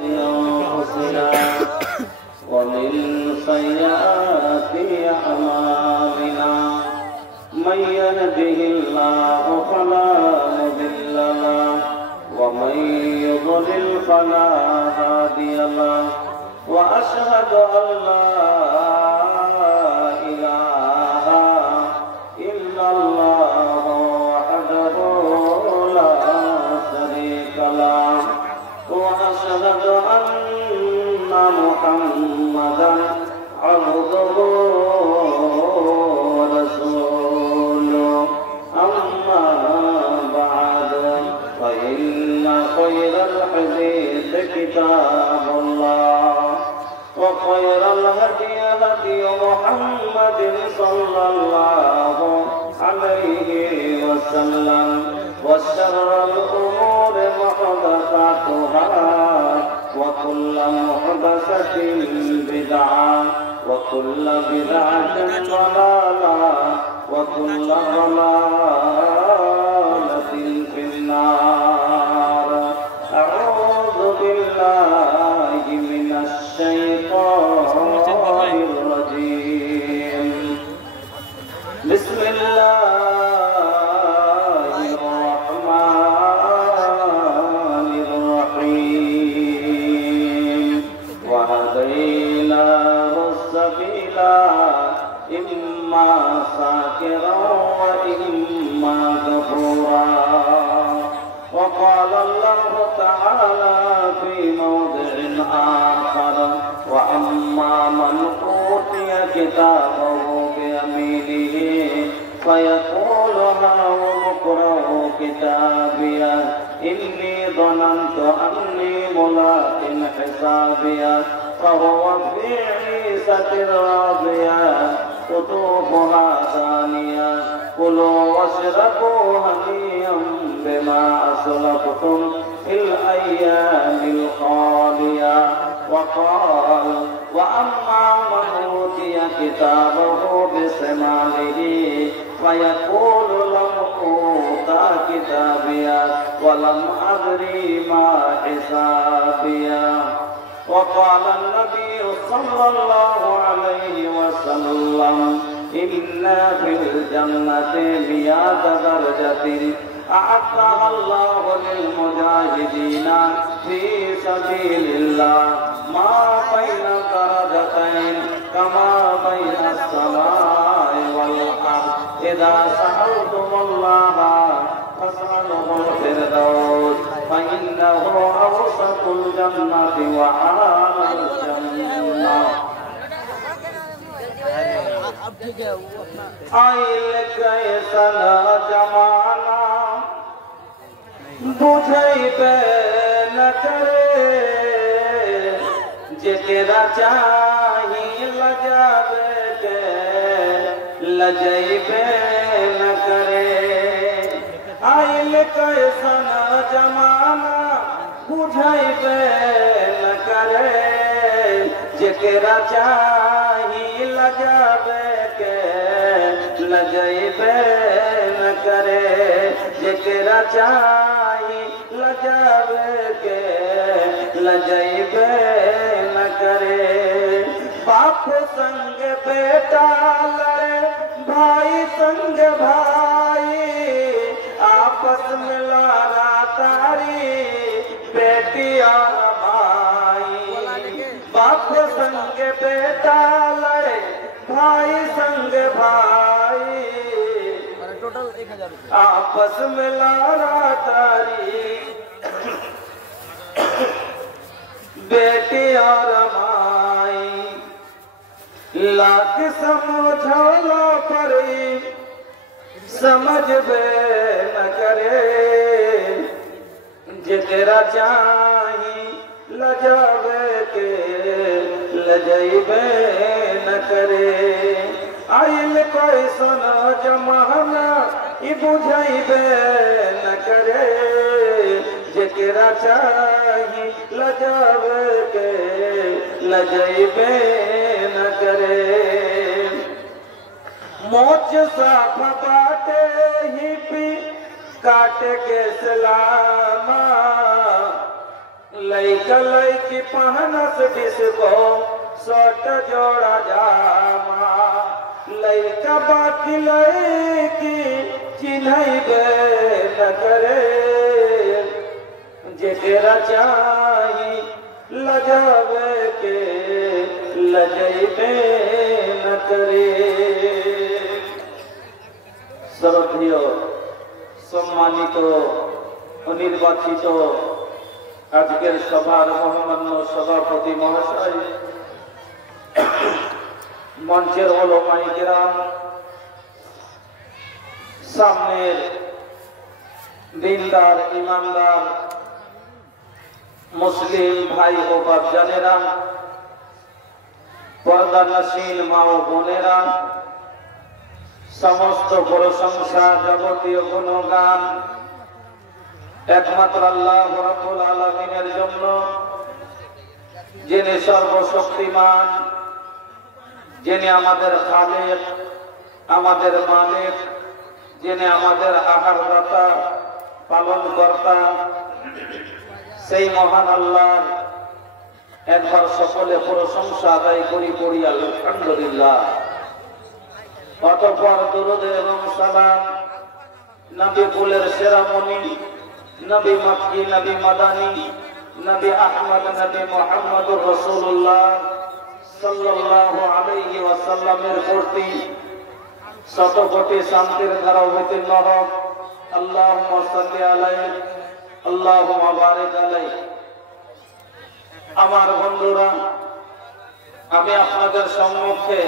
أنفسنا ومن سيئات أعمالنا من يهده الله فلا مضل له ومن يضلل فلا هادي له وأشهد أن لا إله إلا الله وحده لا شريك له وأشهد أن محمدا عبده ورسوله أما بعد فإن خير الحديث كتاب الله وخير الهدي هدي محمد صلى الله عليه وسلم وشر الأمور محدثاتها وكل محدثة بدعة وكل بدعة ضلالة وكل ضلالة في النار أعوذ بالله من الشيطان الرجيم بسم الله إما شاكرا وإما كفورا وقال الله تعالى في موضع آخر وأما من أوتي كتابه بيمينه فيقول هاؤم اقرءوا كتابيه إني ظننت أني ملاق حسابيه فهو في عيسة راضية قطوفها دانية كلوا واشربوا هنيئا بما أسلفتم في الأيام الخالية وقال وأما من أوتي كتابه بشماله فيقول لم أوتى كتابيه ولم أدري ما حسابيه وقال النبي صلى الله عليه وسلم إن في الجنة 100 درجة أعدها الله للمجاهدين في سبيل الله ما بين درجتين كما بين السماء والأرض إذا سألتم الله فاسأله الفردوس فإنه أوسط الجنة وأعلى الجنة आइल कैसना जमाना बुझैबे न करे जेकरा चाही लजावे के लजैबे न करे आइल कैसना जमाना बुझैबे न करे जेकरा चाही लजावे लजैबे न करे जेकरा चाही लजावे के लजैबे न करे बाप संग बेटा लड़े भाई संग भाई आपस में लड़ा तारी बेटी और भाई बाप संग बेटा लड़े भाई संग भाई टोटल 1000 आपस में लड़ा तारी बेटी और माई लाख समझौला पर समझ बे न करे जेकरा चाही लजावे के लजैबे न करे आइल कोई सुनो जमाना ई बुझैबे न करे जेकरा चाही लजावे के लजैबे न करे मोच साफ बाटे ही पी काट के सलामा लैका लैकी पहनस डिस्को शर्ट जोड़ा जामा लैका बाकी लैकी चिन्हैबे न करे जेकरा चाही लजावे के लजैबे न करे। শ্রদ্ধেয় সম্মানিত নির্বাচিত আজকের সভার মহামান্য সভাপতি মহাশয়, মঞ্চের ওলামায়ে কেরাম, সামনের দিনদার ইমানদার মুসলিম ভাই ও বাপজানেরা, পর্দানশীল মা ও বোনেরা, সমস্ত প্রশংসা যাবতীয় গুণগান একমাত্র আল্লাহ রাব্বুল আলামিনের জন্য, যিনি সর্বশক্তিমান, যিনি আমাদের খালিক, আমাদের মালিক, যিনি আমাদের আহারদাতা, পালনকর্তা। সেই মহান আল্লাহর একবার সকলে প্রশংসা আদায় করি পড়ি আলহামদুলিল্লাহ। অতঃপর দুরূদ এবং সালাম নবী কুলের সেরামণি, নবী মক্কি, নবী মাদানী, নবী আহমদ, নবী মুহাম্মদুর রাসূলুল্লাহ সাল্লাল্লাহু আলাইহি ওয়াসাল্লামের প্রতি শত কোটি শান্তির ধারা অবতীর্ণ হোক। আল্লাহুম্মা সাল্লি আলাইহি আল্লাহুম্মা বারিক আলাইহি। আমার বন্ধুরা, আমি আপনাদের সম্মুখে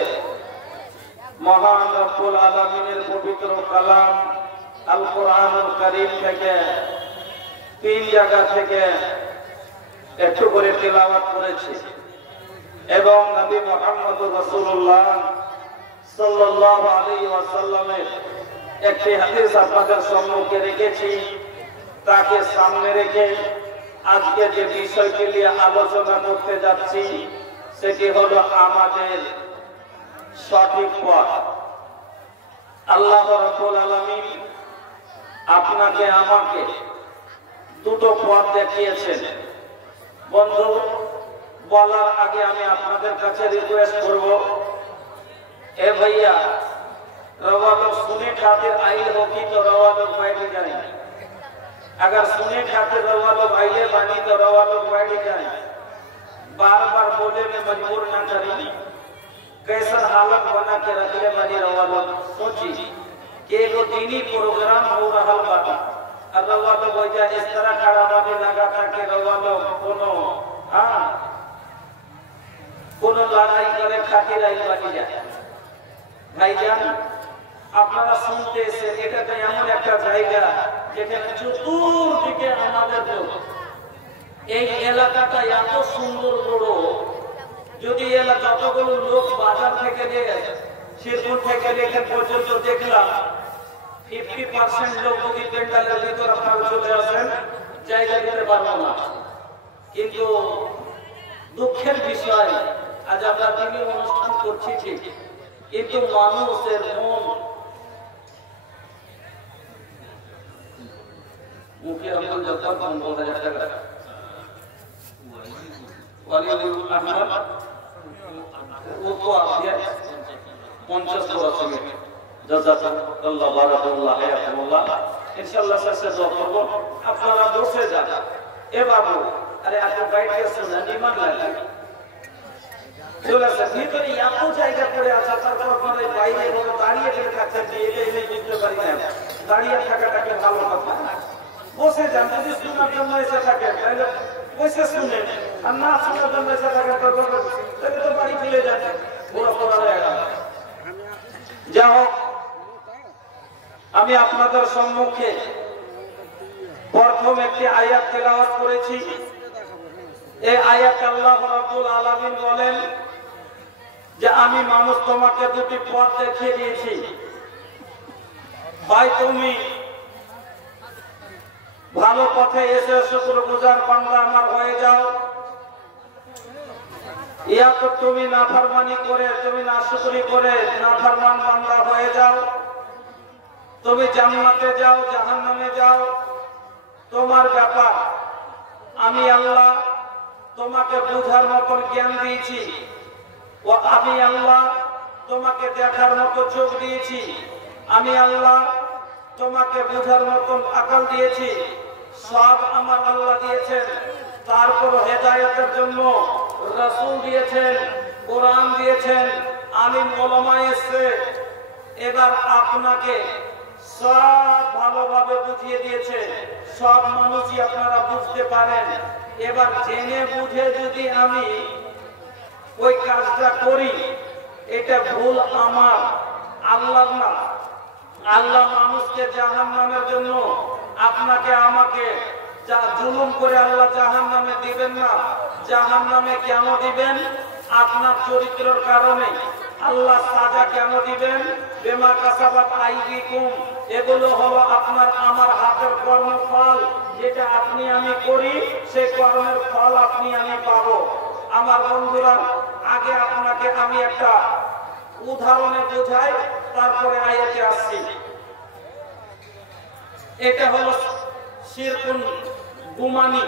মহান রব্বুল আলামিনের পবিত্র কালাম আল কোরআনুল কারীম থেকে 3 জায়গা থেকে একটু করে তেলাওয়াত করেছি এবং নবী মুহাম্মদুর রাসূলুল্লাহ সাল্লাল্লাহু আলাইহি ওয়াসাল্লামের একটি হাদিস আপনাদের সম্মুখে রেখেছি। তাকে সামনে রেখে আজকে যে বিষয়টি নিয়ে আলোচনা করতে যাচ্ছি সেটি হলো আমাদের সঠিক পথ। আল্লাহ রাব্বুল আলামিন আপনাকে আমাকে দুটো পথ দেখিয়েছেন। বন্ধু, বলার আগে আমি আপনাদের কাছে রিকোয়েস্ট করব, ए भैया रवा लोग सुने खातिर आइल होगी तो रवा लोग बैठ जाए, अगर सुने खातिर रवा लोग आइले बानी तो रवा लोग बैठ जाए। बार बार बोले में मजबूर ना करी। कैसा हालत बना के रखले बानी रवा लोग सोची कि एगो दीनी प्रोग्राम हो रहा बा और रवा लोग वजह इस तरह खड़ा बानी लगा था कि रवा लोग कोनो लड़ाई करे खातिर आइल बानी जाए। ভাইজান, আপনারা শুনতে এসে এটা তো এমন একটা জায়গা যেখানে চতুর্দিকে আমাদের এই এলাকাটা এত সুন্দর বড়। যদি এলাকা যতগুলো লোক বাজার থেকে নিয়ে শিরপুর থেকে এখান পর্যন্ত দেখলাম 50% লোক যদি প্যান্ডেলের ভিতরে আপনারা চলে আসেন জায়গা দিতে পারবো না। কিন্তু দুঃখের বিষয় আজ আমরা দিনে অনুষ্ঠান করছি ঠিক, কিন্তু মানুষের মন মুখে আমল যত 15,000 টাকা ওয়ালিউল আহমদ ও তো আছে 50 বছর থেকে জাযাকাল্লাহ বারাকাল্লাহ হায়াকুল্লাহ। ইনশাআল্লাহ শেষে দোয়া করব, আপনারা বসে যান। এ বাবু, আরে আপনি বাইরে শুনুন, নিমান লাগে চলে আসে ভিতরে এত জায়গা পড়ে আছে, তারপর আপনারা বাইরে দাঁড়িয়ে থাকছেন যে এটা এনে বুঝতে পারি না। দাঁড়িয়ে থাকাটাকে ভালো কথা, বসে যান। যদি শোনার জন্য এসে থাকেন তাহলে বসে শুনেন, আর না শোনার জন্য এসে থাকেন তাহলে তো বাড়ি চলে যান। পুরো করা হয়ে গেল। যা হোক, আমি আপনাদের সম্মুখে প্রথম একটি আয়াত তেলাওয়াত করেছি। এই আয়াত আল্লাহ রাব্বুল আলামিন বলেন যে আমি মানুষ তোমাকে দুটি পথ দেখিয়ে দিয়েছি, ভাই তুমি ভালো পথে এসে শুকরগুজার বান্দা আমার হয়ে যাও, ইয়া তো তুমি নাফরমানি করে, তুমি নাশুকরি করে নাফরমান বান্দা হয়ে যাও। তুমি জান্নাতে যাও জাহান্নামে যাও, তোমার ব্যাপার। আমি আল্লাহ তোমাকে বুঝার মতন জ্ঞান দিয়েছি, ও আমি আল্লাহ তোমাকে দেখার মতো চোখ দিয়েছি, আমি আল্লাহ তোমাকে বুঝার মতন আকল দিয়েছি, সব আমার আল্লাহ দিয়েছেন। তারপর হেদায়েতের জন্য রাসূল দিয়েছেন, কোরআন দিয়েছেন, আলিম ওলামা এসে এবার আপনাকে সব ভালোভাবে বুঝিয়ে দিয়েছে, সব মানুষই আপনারা বুঝতে পারেন। এবার জেনে বুঝে যদি আমি ওই কাজটা করি, এটা ভুল আমার, আল্লাহ না। আল্লাহ মানুষকে জাহান্নামের জন্য আপনাকে আমাকে যা জুলুম করে আল্লাহ জাহান্নামে দিবেন না। জাহান্নামে কেন দিবেন? আপনার চরিত্রের কারণে। আল্লাহ সাজা কেন দিবেন? বিমা কাসাবাত আইদিকুম, এগুলো হলো আপনার আমার হাতের কর্মফল। যেটা আপনি আমি করি সেই কর্মের ফল আপনি আমি পাবো। আমার বন্ধুরা, আগে আপনাকে আমি একটা উদাহরণে বোঝাই, তারপরে আয়াতে আসছি। এটা হলো শিরকুন গুমানি।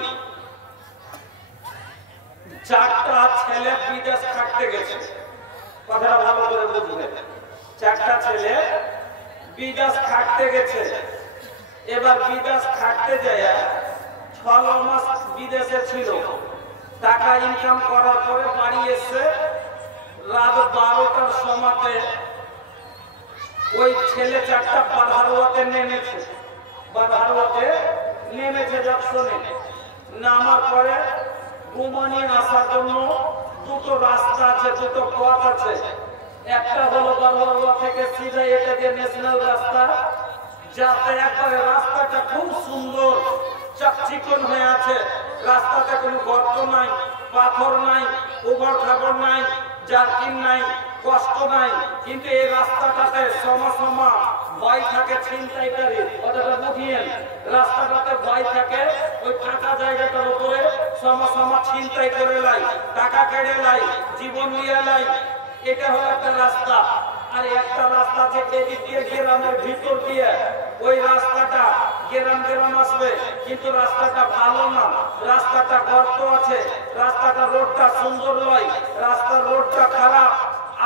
চারটা ছেলে বিদেশ খাটতে গেছে, কথাটা ভালো করে বুঝবেন। চারটা ছেলে বিদেশ খাটতে গেছে। এবার বিদেশ খাটতে যায় 6 মাস বিদেশে ছিল, টাকা ইনকাম করার পরে বাড়ি এসে রাত 12টার সময়তে ওই ছেলে চারটা বাধারোয়াতে নেমেছে। বাধারোয়াতে নেমেছে জংশনে। নামার পরে গুমানি আসার জন্য দুটো রাস্তা আছে, দুটো পথ আছে। একটা হলো বাধারোয়া থেকে সিধা এটা যে ন্যাশনাল রাস্তা, যাতে একবারে রাস্তাটা খুব সুন্দর চকচিকন হয়ে আছে। রাস্তাতে কোনো গর্ত নাই, পাথর নাই, উবড় খাবড় নাই, জার্কিং নাই, কষ্ট নাই। কিন্তু এই রাস্তাটাতে সমসমা ভয় থাকে ছিনতাইকারী। কথাটা বুঝিয়েন, রাস্তাটাতে ভয় থাকে। ওই ফাঁকা জায়গাটার উপরে সমসমা ছিনতাই করে লাই, টাকা কেড়ে লাই, জীবন নিয়ে লাই। এটা হলো একটা রাস্তা। আর একটা রাস্তা আছে এদিক দিয়ে গ্রামের ভিতর দিয়ে, ওই রাস্তাটা গ্রাম আসবে, কিন্তু রাস্তাটা ভালো না, রাস্তাটা গর্ত আছে, রাস্তাটা রোডটা সুন্দর নয়, রাস্তার রোডটা খারাপ।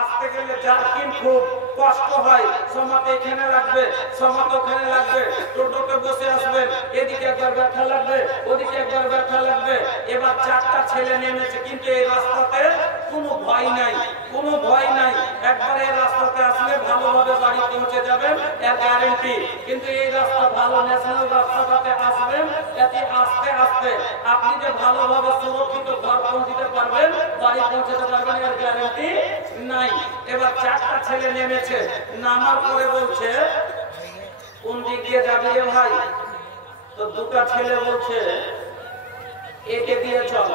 আসতে গেলে জার্কিং খুব কষ্ট হয়, সমাতে এখানে লাগবে, সমাতে ওখানে লাগবে, টোটোতে বসে আসবেন, এদিকে একবার ব্যথা লাগবে, ওদিকে একবার ব্যথা লাগবে। এবার চারটা ছেলে নেমেছে, কিন্তু এই রাস্তাতে কোনো ভয় নাই, কোনো ভয় নাই। একবার এই রাস্তাতে আসলে ভালোভাবে বাড়ি পৌঁছে যাবেন, এর গ্যারেন্টি। কিন্তু এই রাস্তা ভালো ন্যাশনাল রাস্তাটাতে আসবেন, এতে আস্তে আস্তে আপনি যে ভালোভাবে সুরক্ষিত ঘর পৌঁছতে পারবেন, বাড়ি পৌঁছতে পারবেন, এর গ্যারেন্টি নাই। এবার চারটা ছেলে নেমেছে, নামার পরে বলছে কোন দিক দিয়ে যাবি রে ভাই? তো দুটা ছেলে বলছে একে দিয়ে চল।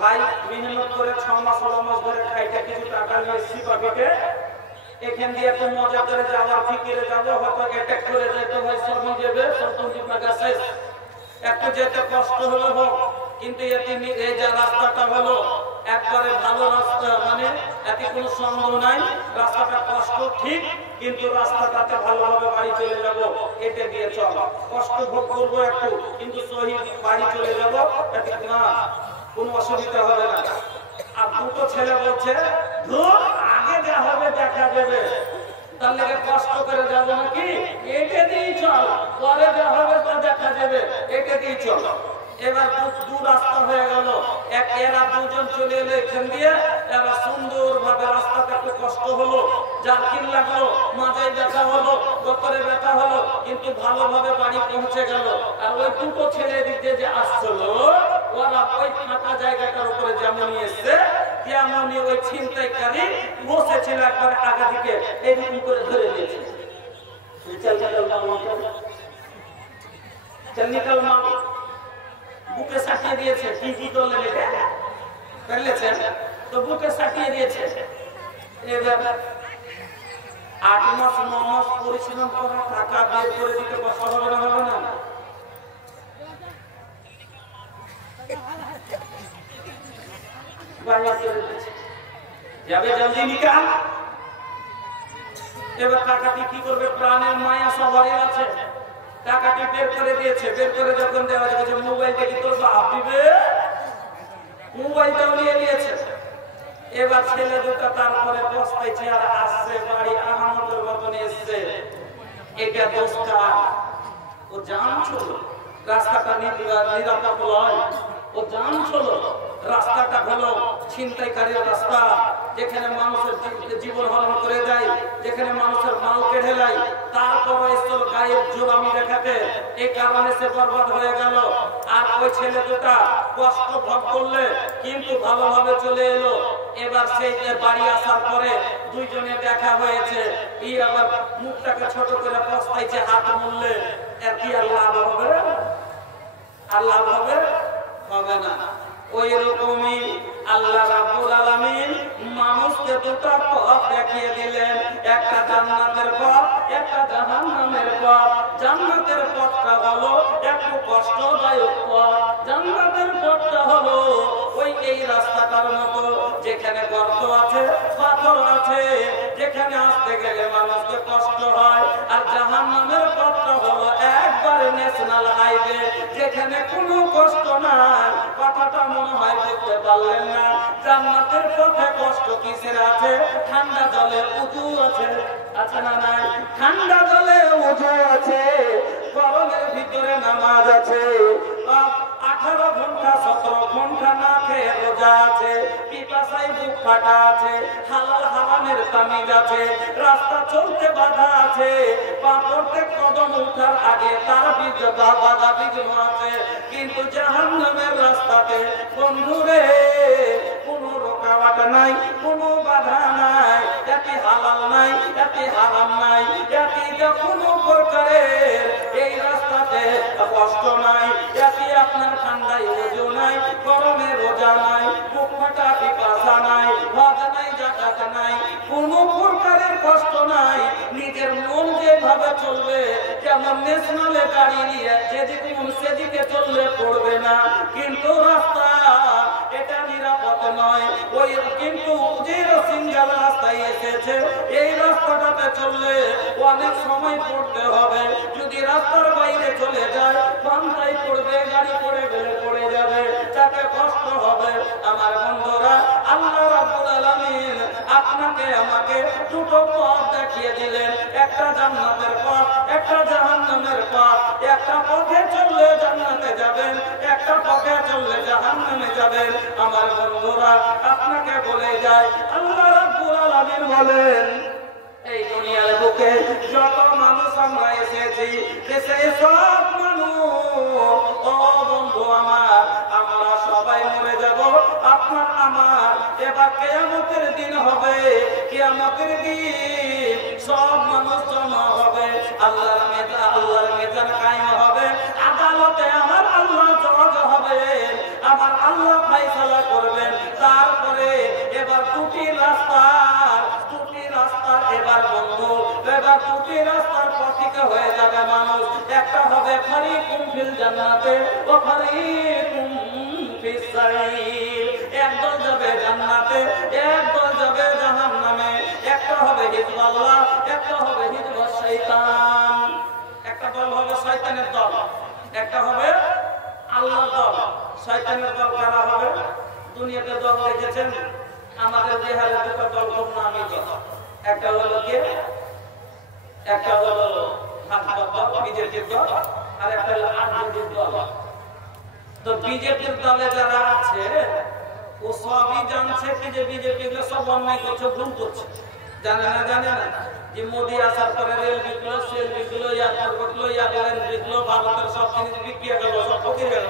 ভাই মেহনত করে 6 মাস 16 মাস ধরে খাইটা কিছু টাকা নিয়ে এসছি পকেটে, এখান দিয়ে একটু মজা করে যাওয়ার ফিকিরে যাবো, হয়তো অ্যাটাক করে যেতে হয়, সবই যাবে, সব তুমি গাছে একটু যেতে কষ্ট হলে হোক, কিন্তু এই যে রাস্তাটা হলো একবারে ভালো রাস্তা, মানে এতে কোনো সন্দেহ নাই, রাস্তাটা কষ্ট ঠিক, কিন্তু রাস্তাটাতে ভালোভাবে বাড়ি চলে যাব। এটা দিয়ে চল, কষ্ট ভোগ করবো একটু, কিন্তু সহি বাড়ি চলে যাব, এতে না কোনো অসুবিধা হবে না। আর দুটো ছেলে বলছে আগে যা হবে দেখা যাবে, তার লেগে কষ্ট করে যাবো নাকি, এটা দিয়ে চল, পরে যা হবে তা দেখা যাবে, এটা দিয়ে চল। এবার দু রাস্তা হয়ে গেল, এরা দুজন চলে এলো এখান দিয়ে, এরা সুন্দর ভাবে রাস্তাটা একটু কষ্ট হলো, জার্কিং লাগলো, মাথায় ব্যথা হলো, কোমরে ব্যথা হলো, কিন্তু ভালোভাবে বাড়ি পৌঁছে গেল। আর ওই দুটো ছেলে দিকে যে আসছিল, ওরা ওই ফাঁকা জায়গাটার উপরে যেমন এসছে, তেমনই ওই ছিনতাইকারী বসেছিল একবার আগা দিকে, এইরকম করে ধরে দিয়েছে। বুকে সাটিয়ে দিয়েছে, কি কি করলেন এটা ফেলেছেন, তো বুকে সাটিয়ে দিয়েছে। এবার 8 মাস 9 মাস পরিশ্রম করে টাকা বের করে দিতে কষ্ট হবে না? হবে না? যাবে জলদি নিকাল। এবার টাকাটি কি করবে? প্রাণের মায়া সবারই আছে, টাকাটি বের করে দিয়েছে। বের করে যখন দেওয়া যাবে, মোবাইলটা কি তোর বাপ দিবে? মোবাইলটাও নিয়ে নিয়েছে। এবার ছেলে দুটা তারপরে পস্তাইছে আর আসছে বাড়ি আহমদের মতন এসছে। এটা দোষটা ও জানছিল রাস্তাটা নিরাপদ নয়, ও জানছিল রাস্তাটা হলো ছিনতাইকারীর রাস্তা, যেখানে মানুষের জীবন হরণ করে দেয়, যেখানে মানুষের মাল কেড়ে নেয়। তারপর এসল গায়ের জোরামি দেখাতে, এই কারণে সে বরবাদ হয়ে গেল। আর ওই ছেলে দুটা কষ্ট ভোগ করলে কিন্তু ভালোভাবে চলে এলো। এবার সেই বাড়ি আসার পরে দুইজনে দেখা হয়েছে, ই আবার মুখটাকে ছোট করে পস্তাইছে হাত মুললে। এর কি আল্লাহ হবে? আল্লাহ হবে? হবে না। ওই রকমই আল্লাহ রাব্বুল আলামিন মানুষকে দুটো পথ দেখিয়ে দিলেন, একটা জান্নাতের পথ, একটা জাহান্নামের পথ। জান্নাতের পথটা হলো একটু কষ্টদায়ক পথ। জান্নাতের পথটা হলো ওই এই রাস্তাটার মতো, যেখানে গর্ত আছে, পাথর আছে, যেখানে আসতে গেলে মানুষকে কষ্ট হয়। আর জাহান্নামের পথটা হলো একবারে ন্যাশনাল হাইওয়ে, যেখানে কোনো কষ্ট নাই। কথাটা মনে হয় বুঝতে পারলেন না। জান্নাতের পথে কষ্ট কিসের আছে? ঠান্ডা জলে উজু আছে, আছে না নাই? ঠান্ডা জলে উজু আছে, গরমের ভিতরে নামাজ আছে, 18 ঘন্টা 17 ঘন্টা না খেয়ে রোজা আছে, পিপাসায় বুক ফাটা আছে, হালাল হারামের তামিজ আছে, রাস্তা চলতে বাধা আছে, প্রত্যেক কদম উঠার আগে তার বাধা বিঘ্ন আছে। কিন্তু জাহান্নামের রাস্তাতে বন্ধুরে কোনো রোকাওয়াট নাই, কোনো বাধা নাই, এটি হালাল নাই, এটি হারাম নাই, এটি কোনো প্রকারের এই রাস্তাতে কষ্ট নাই, এটি আপনার ঠান্ডায় ওজো নাই, গরমে রোজা নাই, বুক ফাটা পিপাসা নাই, হজ নাই, যাকাত নাই, কোনো প্রকারের কষ্ট নাই। নিজের মন যেভাবে চলবে, যেমন ন্যাশনালে গাড়ি নিয়ে যেদিকে মন সেদিকে চললে পড়বে না। কিন্তু রাস্তা এটা নিরাপদ নয়। ওই কিন্তু যে সিঙ্গেল রাস্তায় এসেছে, এই রাস্তাটাতে চললে অনেক সময় পড়তে হবে। যদি রাস্তার বাইরে চলে যায়, পান্তাই পড়বে, গাড়ি পড়ে গেলে পড়ে যাবে, তাতে কষ্ট হবে। আমার বন্ধুরা, আল্লাহ রাব্বুল আলামিন আপনাকে আমাকে দুটো পথ দেখিয়ে দিলেন, একটা জান্নাতের পথ, একটা জাহান্নামের পথ। একটা পথে চললে জান্নাতে যাবেন, একটা পথে চললে জাহান্নামে যাবেন। আমার বন্ধুরা, আপনাকে বলে যায়, আল্লাহ রাব্বুল আলামিন বলেন, এই দুনিয়ার বুকে যত মানুষ আমরা এসেছি, সেই সব মানুষ, ও বন্ধু আমার, আমরা সবাই মরে যাব, আপনার আমার। এবার কিয়ামতের দিন হবে, কিয়ামতের দিন সব মানুষ জমা হবে, আল্লাহর মিজান কায়েম হবে, আদালতে আমার আল্লাহ জজ হবে, আমার আল্লাহ ফয়সালা করবেন। তারপরে এবার দুটি রাস্তার এবার বন্ধু, এবার দুটি রাস্তার পথিকে হয়ে যাবে মানুষ। একটা হবে ফারিকুম ফিল জান্নাতে ওয়া ফারিকুম ফিস সাঈর, একদল যাবে জান্নাতে, একদল যাবে জাহান্নামে। একটা হবে হিজবুল্লাহ, একটা হবে হিজবুশ শয়তান। একটা দল হবে শয়তানের দল, একটা হবে আল্লাহর দল। শয়তানের দল কারা হবে? দুনিয়াতে দল দেখেছেন, আমাদের বিহারে দুটো দল খুব নামী দল। একটা হলো কে? একটা হলো বিজেপির দল, আর একটা হলো আরজেডির দল। তো বিজেপির দলে যারা আছে, ও সবই জানছে কি যে বিজেপি গুলো সব অন্যায় করছে, ভুল করছে। জানে না, জানে না যে মোদী আসার পরে রেল বিকলো, সেল বিকলো, এয়ারপোর্ট বিকলো, এয়ারলাইন বিকলো, ভারতের সব জিনিস বিক্রি গেল, সব ঠকে গেল।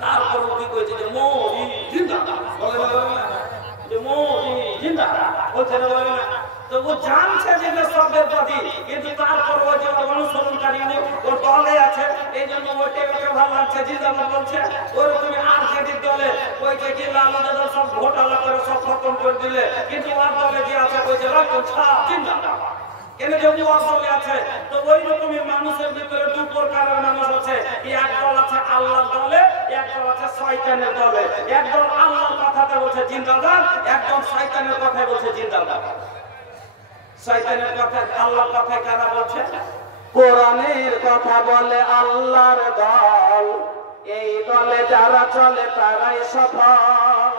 তারপর কি করেছে যে মোদী জিন্দাবাদ, বলে না যে মোদী জিন্দাবাদ, বলছে না, বলে না। তো ও জানছে যে সবের প্রতি, কিন্তু তারপর ও যে অনুসরণকারী ওর দলে আছে, এই জন্য ওকে ভালো লাগছে, জিন্দাবাদ বলছে। ওরকমই আরজেডির দলে ওইকে কি লালু যাদব সব ঘোটালা করে সব খতম করে দিলে, কিন্তু ওর দলে যে আছে কইছে রক্ত ছাপ জিন্দাবাদ। কেন যে ওর দলে আছে, তো ওই রকমই মানুষের ভিতরে দু প্রকারের মানুষ আছে। এক দল আছে আল্লাহর দলে, এক দল আছে শয়তানের দলে। একদল আল্লাহর কথাতে বলছে জিন্দাবাদ, একদল শয়তানের কথায় বলছে জিন্দাবাদ। শয়তানের কথা আল্লাহর কথা কারা বলছে? কোরআনের কথা বলে আল্লাহর দল, এই দলে যারা চলে তারাই সফল,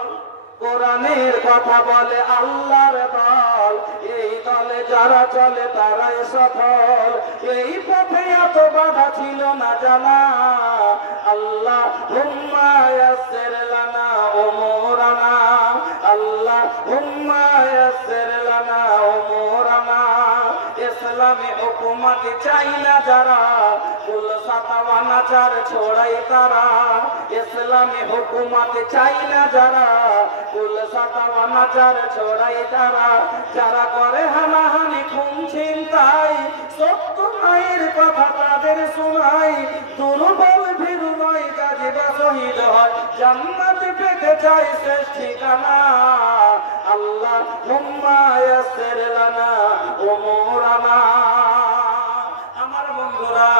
কোরআনের কথা বলে আল্লাহর দল, এই দলে যারা চলে তারাই সফল। এই পথে এত বাধা ছিল না জানা, আল্লাহ হুম্মা ইয়াসসির লানা উমুরানা, আল্লাহ হুম্মা ইয়াসসির লানা উমুরানা। ইসলামী হুকুমত চাই না যারা, কুল সাতাওয়ানাচার ছোড়াই তারা। ইসলামী হুকুমত চাই না যারা, কুল সাতাওয়ানাচার ছোড়াই তারা। যারা করে হানাহানি খুন ছিনতাই, সত্য মায়ের কথা তাদের শোনাই। দুর্বল ভীরু নয় গাজী বা শহীদ হয়, জান্নাত পেতে চাই শেষ ঠিকানা। আল্লাহ হুম্মা ইয়াসসির লানা উমুরানা। আমার বন্ধুরা,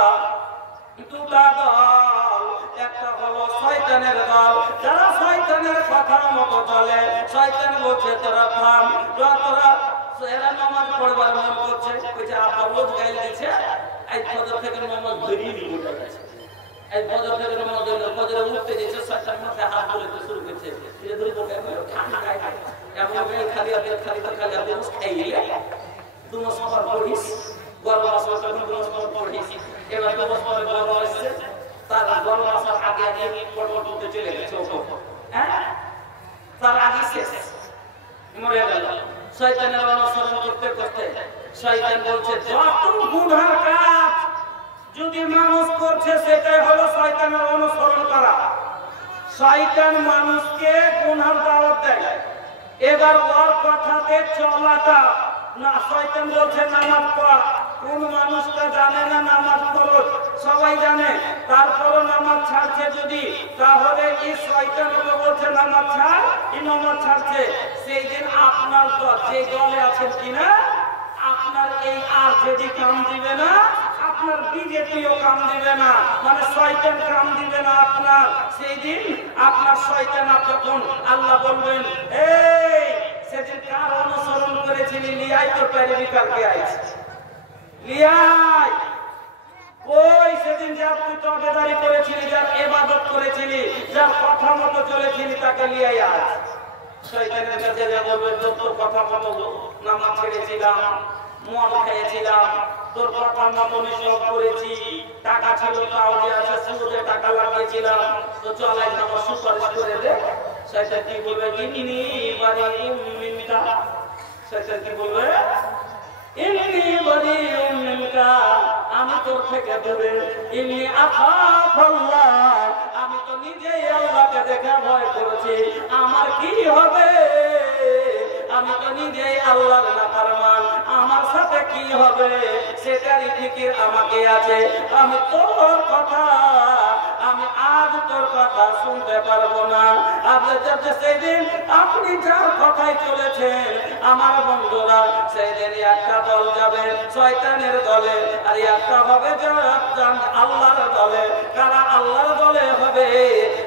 দুটা দল, একটা হলো শয়তানের দল, যারা শয়তানের কথা মতো চলে। শয়তান বলছে তোরা থাম, তোরা এরা নামাজ পড়বার মন করছে, ওই যে আব্বা রোজ গাইল দিচ্ছে, এই ফজর থেকে নামাজ ধরিয়ে দিয়ে উঠে গেছে। এই ফজর থেকে নামাজ ধরে ফজরে উঠতে দিয়েছে, শয়তান মাথায় হাত বলতে শুরু করছে, ধীরে ধীরে বলে ঠান্ডা গায়ে এমন গায়ে খালি হাতে খাইলে তুমি সবার পড়িস, গরম আসবে তখন তুমি সবার পড়িস। এবার তোমার পরে গরম আসছে, তার গরম আসার আগে আগে পড়তে চলে গেছে, হ্যাঁ তার আগে শেষ মরে গেল। শয়তানের অনুসরণ করতে করতে শয়তান বলছে যত গুনার কাজ যদি মানুষ করছে সেটাই হলো শয়তানের অনুসরণ করা। শয়তান মানুষকে গুনার দাওয়াত দেয়, এবার ওর কথাতে চলাটা না। শয়তান বলছে নামাজ পড়, কোন মানুষটা জানে না নামাজ ফরজ, সবাই জানে, তারপরও নামাজ ছাড়ছে যদি, তাহলে এই শয়তান বলছে নামাজ ছাড়, এই নামাজ ছাড়ছে। সেই দিন আপনার দল, যে দলে আছেন কিনা, আপনার এই আর যদি কাম দিবে না, আপনার বিজেপিও কাম দিবে না, মানে শয়তান কাম দিবে না আপনার। সেই দিন আপনার শয়তান যখন আল্লাহ বলবেন এই সেদিন কার অনুসরণ করেছিলি, লিয়াই তো প্যারিবি কালকে আইছে, লিয়াই ওই সেদিন যার তুই তবেদারি করেছিলি, যার ইবাদত করেছিলি, যার কথা মতো চলেছিলি, তাকে লিয়াই আজ। শয়তানের কাছে যা বলবে যত কথা মতো নামাজ ছেড়েছিলাম, মদ খেয়েছিলাম, তোর কথা মতো সব করেছি, টাকা ছিল তাও যে আছে, সুদে টাকা লাগিয়েছিলাম, তো চল এক নামাজ সুপারিশ করে দে। শয়তান কি বলবে, ইন্নী বারিউম মিনকা, শয়তান কি বলবে, ইন্নী বারিউম মিনকা, আমি তোর থেকে দূরে, ইন্নী আখাফুল্লাহ, আমি তো নিজেই আল্লাহকে দেখে ভয় করেছি, আমার কি হবে, আমি তো নিজেই আল্লাহর নাফরমান, আমার সাথে কি হবে সেটারই ফিকির আমাকে আছে। আমি তোর কথা, আমি আজ তোর কথা শুনতে পারবো না। আপনি সেদিন আপনি যার কথাই চলেছেন আমার বন্ধুরা, সেদিন একটা দল যাবে শয়তানের দলে, আর একটা হবে আল্লাহর দলে। কারা আল্লাহর দলে হবে?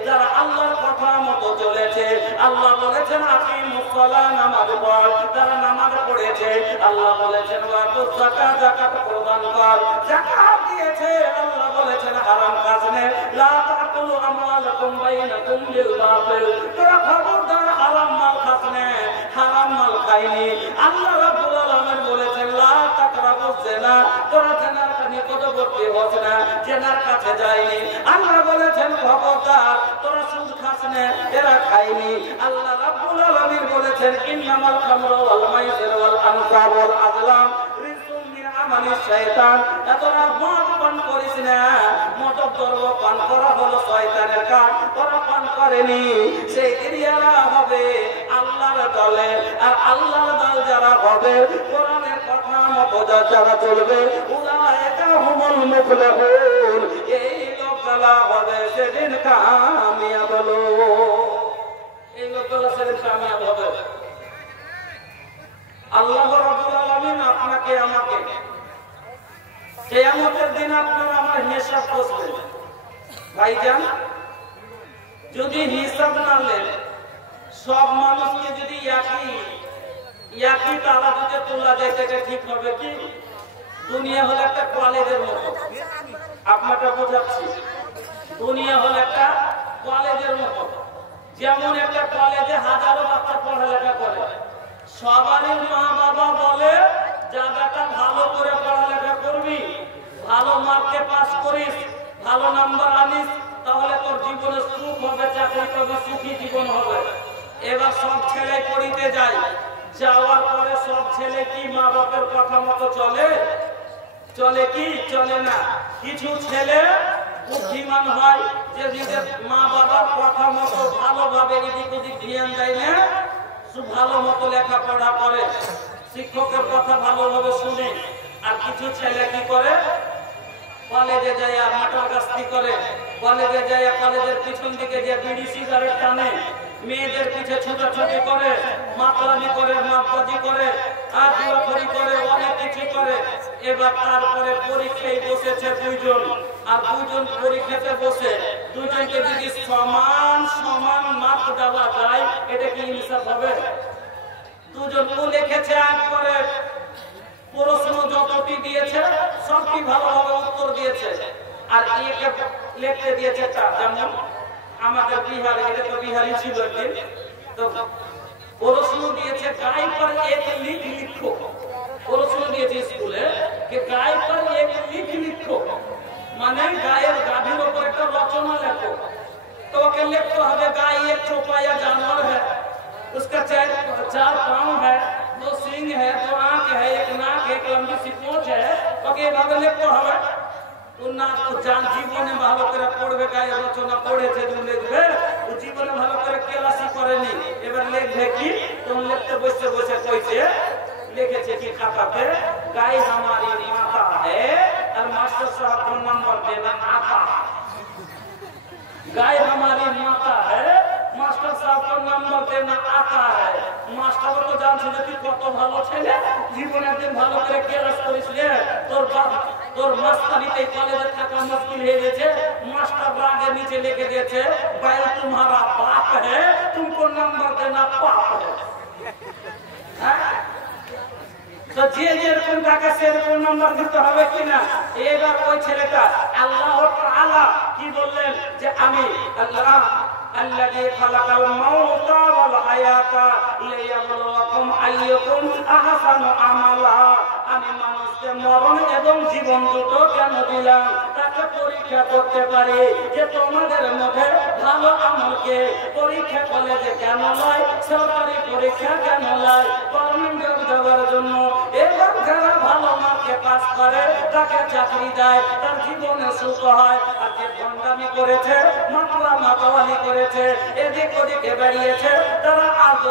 যারা আল্লাহর কথা মতো চলেছে। আল্লাহ বলেছেন আকিমুস সালাহ, নামাজ পড়। যারা নামাজ পড়েছে, আল্লাহ বলেছেন যাকাত প্রদান কর। যাকাত দিয়েছে, আল্লাহ বলেছেন হারাম কাজ নে, লা তাকুলু আমওয়ালাকুম বাইনাকুম বিল বাতিল। তোরা খবরদার হারাম মাল খাস নে, হারাম মাল খাইনি। আল্লাহ রাব্বুল আলামিন বলেছেন লা তাকরাবুজ জিনা, তোরা জিনার নিকটবর্তী হস না, জিনার কাছে যায়নি। আল্লাহ বলেছেন খবরদার তোরা সুদ খাস নে, এরা খায়নি। আল্লাহ রাব্বুল আলামিন বলেছেন ইন্নামাল খামরু ওয়াল মাইসির ওয়াল আনসাব ওয়াল আযলাম রিজকুম মিন আমালিশ শাইতান। তোরা মদ পান করিস না, মদ দ্রব্য পান করা হলো শয়তানের কাজ, তোরা পান করেনি। সেই এরিয়ারা হবে আল্লাহর দলে, আর আল্লাহর দল যারা হবে, কোরআনের কথা মতো যারা চলবে, উলাইকা হুমুল মুফলিহুন, এই লোকগুলা হবে সেদিন কামিয়াব লোক। এই লোকগুলা সেদিন কামিয়াব হবে। আল্লাহ রাব্বুল আলামিন আপনাকে আমাকে কিয়ামতের দিন আপনারা আমার হিসাব করবেন। ভাইজান, যদি হিসাব না নেন, সব মানুষকে যদি একই তালা দিতে তোলা যায়, সেটা ঠিক হবে কি? দুনিয়া হলো একটা কলেজের মতো, আপনাকে বোঝাচ্ছি। দুনিয়া হলো একটা কলেজের মতো। যেমন একটা কলেজে হাজারো বাচ্চা পড়ালেখা করে, সবারই মা বাবা বলে জায়গাটা ভালো করে পড়ালেখা করবি, ভালো মার্কে পাস করিস, ভালো নাম্বার আনিস, তাহলে তোর জীবনে সুখ হবে, চাকরি করবি, সুখী জীবন হবে। এবার সব ছেলে পড়িতে যায়, যাওয়ার পরে সব ছেলে কি মা বাবার কথা মতো চলে? চলে কি? চলে না। কিছু ছেলে বুদ্ধিমান হয় যে নিজের মা বাবার কথা মতো ভালোভাবে এদিক ওদিক ধ্যান দেয় না, ভালো মতো লেখাপড়া করে, শিক্ষকের কথা ভালোভাবে শুনে। আর কিছু ছেলে কি করে? কলেজে যায় মাটাগাস্তি করে, কলেজে যায় কলেজের পিছন দিকে যে বিড়ি সিগারেট টানে, মেয়েদের পিছে ছোটাছুটি করে, মাতলামি করে, মাপবাজি করে, আর জুয়াখড়ি করে, অনেক কিছু করে। এবার তারপরে পরীক্ষায় বসেছে দুইজন, আর দুইজন পরীক্ষাতে বসে দুইজনকে যদি সমান সমান মার্ক দেওয়া যায়, এটা কি ইনসাফ হবে? দুজন লিখেছে আগ করে, প্রশ্ন যতটি দিয়েছে সবটি ভালোভাবে উত্তর দিয়েছে, আর একে লিখতে দিয়েছে তার। যেমন আমাদের বিহারে, এটা তো বিহারি ছিল একদিন, তো প্রশ্ন দিয়েছে গায়ে पर एक लिख लिखो। প্রশ্ন দিয়েছে স্কুলে যে গায়ে पर एक लिख लिखो, মানে গায়ের গাভীর উপর একটা রচনা লেখো। तो ওকে লিখতে হবে गाय एक चौपाया जानवर है, उसका चार पांव है, दो सींग है, दो आंख है, एक नाक है, एक लंबी सी पूंछ है। ওকে এভাবে লিখতে হবে। না তো জান জীবনে ভালো করে পড়বে, গায়ে রচনা পড়েছে তুমি লিখবে, ও জীবনে ভালো করে ক্লাসই করেনি। এবার লিখবে কি? তুমি লিখতে বসে বসে কইছে, লিখেছে কি খাতাতে, गाय हमारी माता है और मास्टर साहब को नंबर देना आता। गाय हमारी माता है, मास्टर साहब को नंबर देना आता है। मास्टर तो जानছে যে তুই কত ভালো ছেলে, জীবনে একদিন ভালো করে ক্লাস করিস, তোর বাপ তোর মাস্টারিতে কলেজে থাকা মুশকিল হয়ে গেছে। মাস্টার রাগে নিচে লিখে দিয়েছে, भाई तुम्हारा बाप है, तुमको नंबर देना पाप है। তো যে যেরকম টাকা সেরকম নাম্বার দিতে হবে কিনা? এবার ওই ছেলেটা আল্লাহ তাআলা কি বললেন যে আমি আল্লাহ الذي خلق الموت والحياة ليبلوكم أيكم أحسن عملا। আমি মানুষকে মরণ এবং জীবন দুটো কেন দিলাম? তাকে পরীক্ষা করতে পারি যে তোমাদের মধ্যে ভালো আমলকে পরীক্ষা কলেজে কেন লয়, সরকারি পরীক্ষা কেন লয়, গভর্নমেন্ট জব দেওয়ার জন্য। এবং যারা ভালো মার্কে পাস করে তাকে চাকরি দেয়, তার জীবনে সুখ হয়। আর যে ভণ্ডামি করেছে, মাতলা মাতাওয়ালি করেছে, এদিক ওদিকে বেরিয়েছে, তারা আজ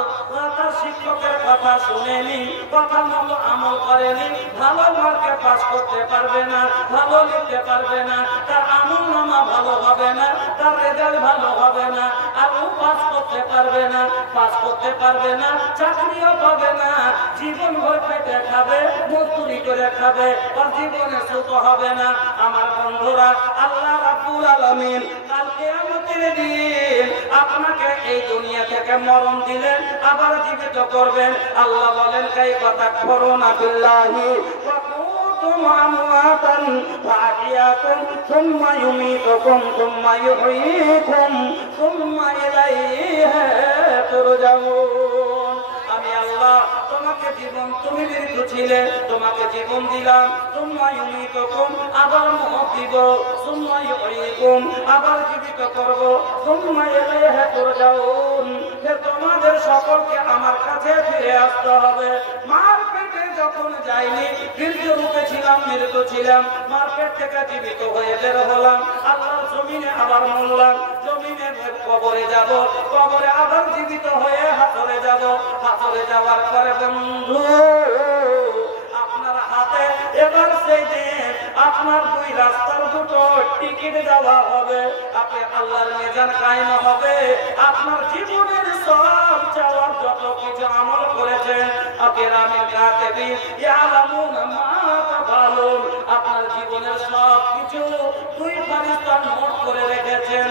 তার শিক্ষকের কথা শুনেনি, কথা মতো আমল করেনি, ভালো মার্কে পাস করতে পারবে না, ভালো লিখতে পারবে না, তার আমল নামা ভালো হবে না, তার রেজাল্ট ভালো হবে না, আর ও পাস করতে পারবে না, পাস করতে পারবে না, চাকরিও পাবে না, জীবন ভর পেটে খাবে, মজদুরি করে খাবে, আর জীবনে সুখ হবে না। আমার বন্ধুরা, আল্লাহ রাব্বুল আলামিন কাল কিয়ামতের দিন আপনাকে এই দুনিয়া থেকে মরণ দিলেন, আবার জীবিত করবেন। আল্লাহ বলেন, কাইফা তাকফুরুনা বিল্লাহি ওয়া কুনতুম আমওয়াতান ফাআহিয়াকুম সুম্মা ইউমীতুকুম সুম্মা ইউহয়ীকুম সুম্মা ইলাইহি তুরজাউন। আমি আল্লাহ তোমাকে জীবন, তুমি মৃত ছিলে, তোমাকে জীবন দিলাম, সুম্মা ইউমীতুকুম, আবার মওত দিব, সুম্মা ইউহয়ীকুম, আবার জীবিত করব, সুম্মা ইলাইহি তুরজাউন। তোমাদের সকলকে আমার কাছে ফিরে আসতে হবে। মার পেটে যখন যাইনি, বীর্য রূপে ছিলাম, মৃত ছিলাম, মার্কেট থেকে জীবিত হয়ে বের হলাম, আল্লাহর জমিনে আবার মরলাম, জমিনে কবরে যাব, কবরে আবার জীবিত হয়ে হাসরে যাব, হাসরে যাওয়ার পরে বন্ধু আপনার হাতে এবার সেই দিন আপনার দুই রাস্তার দুটো টিকিট দেওয়া হবে, আপনি আল্লাহর মিজান কায়েম হবে। আপনার জীবনের সব চাওয়ার যত কিছু আমল করেছেন, কিরামিন কাতিবিন ইয়ালামুনা মা তাফআলুন, আপনার জীবনের সব কিছু দুই ফেরেশতা নোট করে রেখেছেন।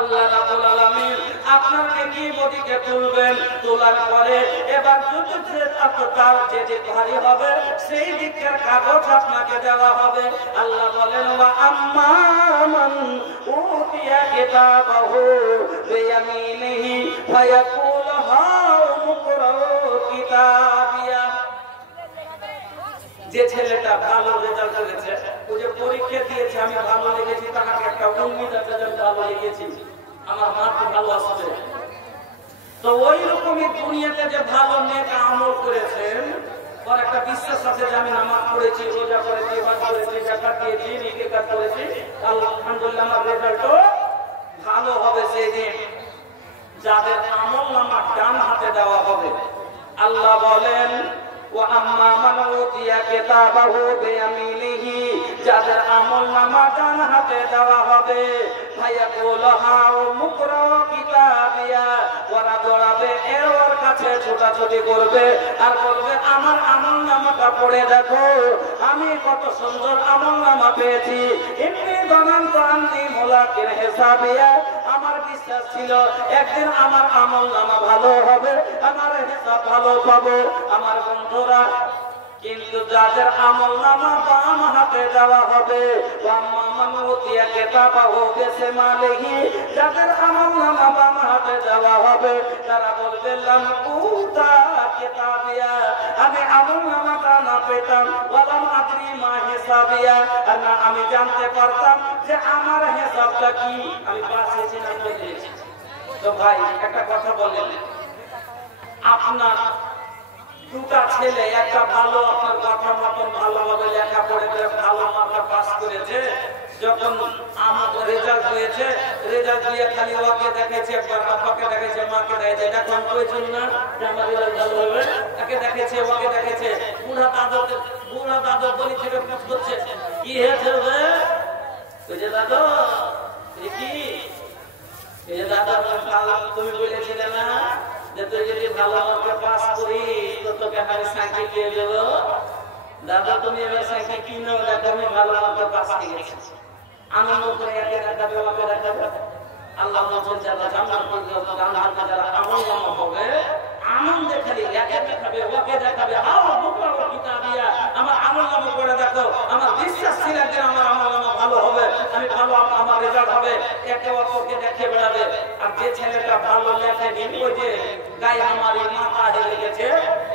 আল্লাহ রাব্বুল আলামিন আপনার নেকি বদিকে তুলবেন, তোলার পরে এবার তার যে দিক ভারী হবে সেই দিকের কাগজ আপনাকে দেওয়া হবে। আল্লাহ বলেন ওয়া আম্মা মান উতিয়া কিতাবাহু বিয়ামিনিহি ফায়াকুলু হাউমু কুরাউ কিতাবিয়া। যে ছেলেটা ভালো রেজাল্ট করেছে, ও যে পরীক্ষা দিয়েছে আমি ভালো লিখেছি, তাকে একটা উম্মিদ আছে যে ভালো লিখেছি, আমার মার্ক ভালো আসবে। তো ওই রকমই দুনিয়াতে যে ভালো নেক আমল করেছেন, ওর একটা বিশ্বাস আছে যে আমি নামাজ পড়েছি, রোজা করেছি, ইবাদত করেছি, যাকাত দিয়েছি, নেকি কাজ করেছি, আলহামদুলিল্লাহ আমার রেজাল্টও ভালো হবে। সেই দিন যাদের আমল নামা ডান হাতে দেওয়া হবে, আল্লাহ বলেন ওয়া আম্মা মান উতিয়া কিতাবাহু বিয়ামিনিহি, যাদের আমল নামা ডান হাতে দেওয়া হবে, ফায়াকুলু হাউমু কুরাউ কিতাবিয়া, ওরা দৌড়াবে এর ওর কাছে ছোটাছুটি করবে আর বলবে আমার আমল নামাটা পড়ে দেখো, আমি কত সুন্দর আমল নামা পেয়েছি। ইন্নী যানানতু আন্নী মুলাকিন হিসাবিয়া, আমার বিশ্বাস ছিল একদিন আমার আমল নামা ভালো হবে, আমার হিসাব ভালো পাবো। আমার বন্ধুরা, কিন্তু যাদের আমল নামা বাম হাতে দেওয়া হবে, যাদের আমল নামা বাম হাতে দেওয়া হবে, তারা বলবে আমি আমল নামাটা না পেতাম, না আমি জানতে পারতাম যে আমার হিসাবটা কি, আমি পাশে না পেয়েছি। তো ভাই একটা কথা বলেন, আপনার দুটা ছেলে, একটা ভালো আপনার কথা মতন ভালোভাবে লেখা পড়েছে, ভালো মার্কা পাস করেছে, যখন আমাদের রেজাল্ট হয়েছে, রেজাল্ট দিয়ে খালি ওকে দেখেছে, একবার আব্বাকে দেখেছে, মাকে দেখেছে, দেখো আমি কইছিল না যে আমার রেজাল্ট ভালো হবে, তাকে দেখেছে, ওকে দেখেছে, বুড়া দাদু বলি থেকে কাজ করছে, কি হয়েছে রে ওই যে দাদু কি এই যে দাদা তুমি বলেছিলে না যে তুই যদি ভালো মার্কে পাস করিস তো তোকে আমি সাইকেল দিয়ে দেবো। দাদা তুমি এবার সাইকেল কিনো, দেখো আমি ভালো মার্কে পাস করে গেছি, আনন্দ করে একে দেখাবে, ওকে দেখাবে। আল্লাহ বলছেন যারা জান্নাত করবে, জান্নাতে যারা আমল নামা হবে, আনন্দে খালি একে দেখাবে, ওকে দেখাবে, হাও মুকরাউ কিতাবিয়া, আমার আমল নামা করে দেখো, আমার বিশ্বাস ছিল যে আমার আমল নামা ভালো হবে, আমি ভালো আমার রেজাল্ট হবে, একে অপরকে দেখে বেড়াবে। আর যে ছেলেটা ভালো লেখেনি, ওই যে গায়ে আমার মাথা হেরে গেছে,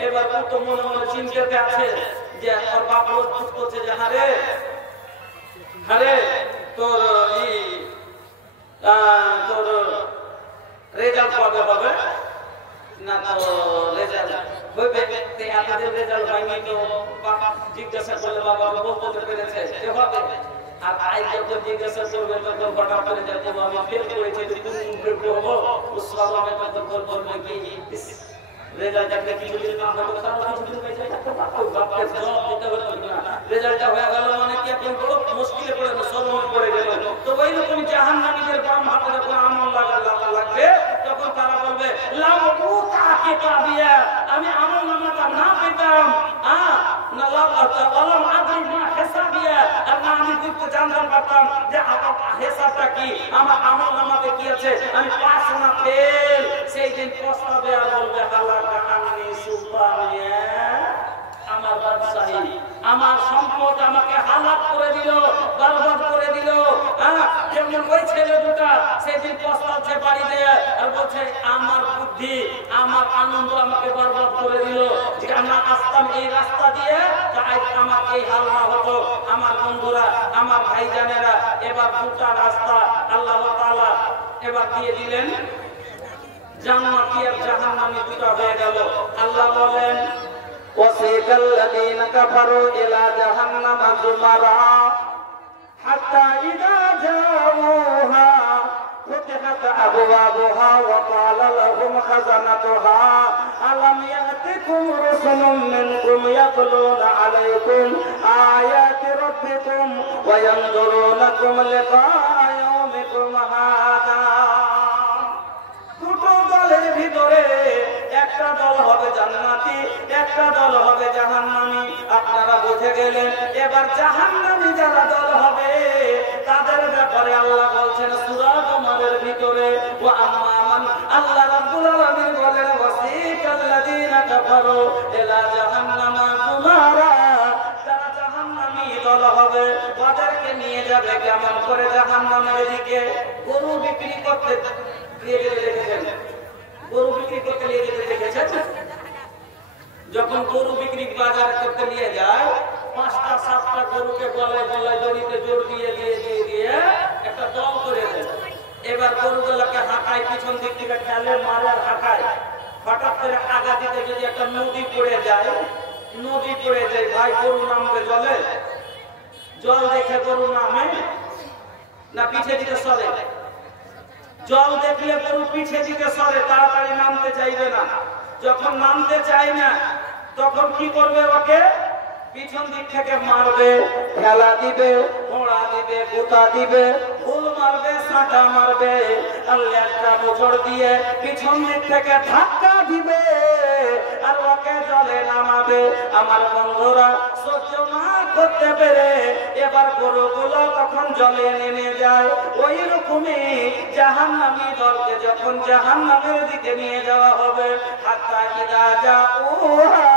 এবার ও তো মনে মনে চিন্তাতে আছে যে ওর বাপ রোজ করছে যে হারে তোর তোর রেজাল্ট কবে হবে না, তো রেজাল্ট হইবে, আমাদের রেজাল্ট হয়নি, তো জিজ্ঞাসা করলে বাবা বলতে পেরেছে যে হবে। আর আই যখন জিজ্ঞাসা করবে তখন হঠাৎ করে যাতে আমি ফেল করেছি, তুমি হবো উৎসব আমি তখন বলবে কি রেজাল্ট একটা কিছু দিন না হতো, তাহলে কিছু দিন বাপকে জবাব দিতে হতো না, রেজাল্টটা হয়ে গেল মানে কি আপনি বড় মুশকিলে পড়ে সরমে পড়ে গেল। তো ওই রকম জাহান্নামীদের বাম হাতে যখন আমল লাগবে, তখন তারা বলবে আমি আমল নামাটা না পেতাম, না আমি বুঝতে জানতাম পারতাম যে আমার হিসাবটা কি, আমার আমল নামাতে কি আছে, আমি পাস না ফেল। সেই দিন পস্তাবে আর বলবে হালাকা আননি সুলতানিয়া, আমার বাদশাহী, আমার সম্পদ আমাকে হালাক করে দিল, বরবাদ করে দিল। যেমন ওই ছেলে দুটা সেদিন পস্তাচ্ছে বাড়িতে আর বলছে আমার বুদ্ধি, আমার আনন্দ আমাকে বরবাদ করে দিল, যে আমরা আসতাম এই রাস্তা দিয়ে তাই আমার এই হাল না হতো। আমার বন্ধুরা, আমার ভাইজানেরা, এবার দুটা রাস্তা আল্লাহ তাআলা এবার দিয়ে দিলেন, জান্নাতি আর জাহান্নামী দুটো হয়ে গেল। আল্লাহ বলেন وَسِيقَ الَّذِينَ كَفَرُوا إِلَى جَهَنَّمَ زُمَرًا حَتَّى إِذَا جَاءُوهَا فُتِحَتْ أَبْوَابُهَا وَقَالَ لَهُمْ خَزَنَتُهَا أَلَمْ يَأْتِكُمْ رُسُلٌ مِّنكُمْ يَتْلُونَ عَلَيْكُمْ آيَاتِ رَبِّكُمْ وَيُنذِرُونَكُمْ لِقَاءَ يَوْمِكُمْ هَٰذَا। দুটো দলের ভিতরে একটা দল হবে জান্নাতি, একটা দল হবে জাহান্নামী। আপনারা বুঝে গেলেন। এবার জাহান্নামী যারা দল হবে তাদের ব্যাপারে আল্লাহ বলছেন সূরা কমরের ভিতরে আম্মা মান আল্লাহ রাব্বুল আলামিন বলেন ওয়াসিকাল্লাযীনা কাফারু ইলা জাহান্নামা যুমারা, যারা জাহান্নামী দল হবে তাদেরকে নিয়ে যাবে কেমন করে জাহান্নামের দিকে। গরু বিক্রি করতে নিয়ে যেতে দেখেছেন? গরু বিক্রি করতে নিয়ে যেতে দেখেছেন? যখন গরু বিক্রি বাজার করতে নিয়ে যায়, 5টা 7টা গরুকে গলায় গলায় দড়িতে জোর দিয়ে একটা দল করে দেয়। এবার গরুগুলোকে হাঁকায়, পিছন দিক থেকে ঠেলে মারে আর হাঁকায়। হঠাৎ করে আগা দিকে যদি একটা নদী পড়ে যায়, ভাই গরু নামবে জলে? জল দেখে গরু নামে না পিছে দিকে সরে? জল দেখলে গরু পিছে দিকে সরে, তাড়াতাড়ি নামতে চাইবে না। যখন নামতে চাই না তখন কি করবে? ওকে পিছন দিক থেকে মারবে, খেলা দিবে, ঘোড়া দিবে, গুতা দিবে, ফুল মারবে, সাঁটা মারবে, আল্লাহ একটা মোচড় দিয়ে পিছন দিক থেকে ধাক্কা দিবে আর ওকে জলে নামাবে। আমার বন্ধুরা সহ্য না করতে পেরে এবার গরুগুলো তখন জলে নেমে যায়। ওই রকমই জাহান্নামী দলকে যখন জাহান্নামের দিকে নিয়ে যাওয়া হবে, হাত্তা ইদা জাউহা,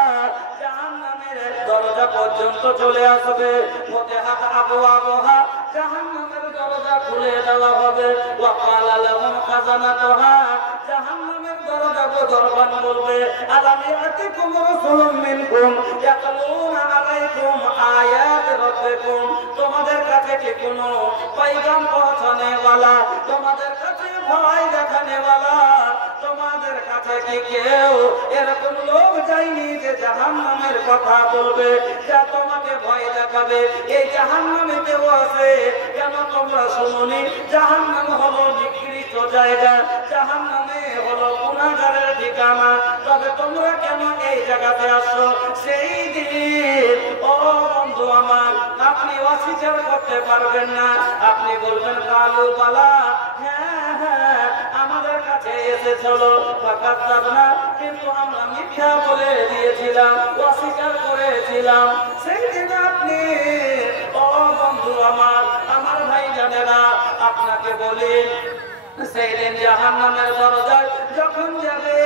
জাহান্নামের দরজা পর্যন্ত চলে আসবে, মুতাহাত আবওয়াবহা, জাহান্নামের দরজা খুলে দেওয়া হবে। ওয়া ক্বালা লাহুম খাজানাতুহা, জাহান্নামের দরজা দরবান বলবে আলাম ইয়াতিকুম রাসূলুম মিনকুম ইয়াতলুনা আলাইকুম আয়াতি রাব্বিকুম, তোমাদের কাছে কি কোনো পয়গাম পৌঁছানে ওয়ালা, তোমাদের কাছে ভয় দেখানে ওয়ালা, তোমাদের কাছে কি কেউ এরকম লোক যায়নি যে জাহান্নামের কথা বলবে, যা তোমাকে ভয় দেখাবে? এই জাহান্নামে কেউ আছে, কেন তোমরা শুনোনি? জাহান্নাম হলো নিকৃষ্ট জায়গা, জাহান্নামে হলো গুনাহগারের ঠিকানা, তবে তোমরা কেন এই জায়গাতে আসো? সেই দিন ও বন্ধু আমার, আপনি অস্বীকার করতে পারবেন না। আপনি বলবেন কালু বালা, হ্যাঁ হ্যাঁ আমাদের কাছে এসেছিল, কিন্তু আমরা মিথ্যা বলে দিয়েছিলাম, অস্বীকার করেছিলাম। সেই দিন আপনি ও বন্ধু আমার, আমার ভাই জানেরা, আপনাকে বলি সেই দিন জাহান্নামের দরজায় যখন যাবে,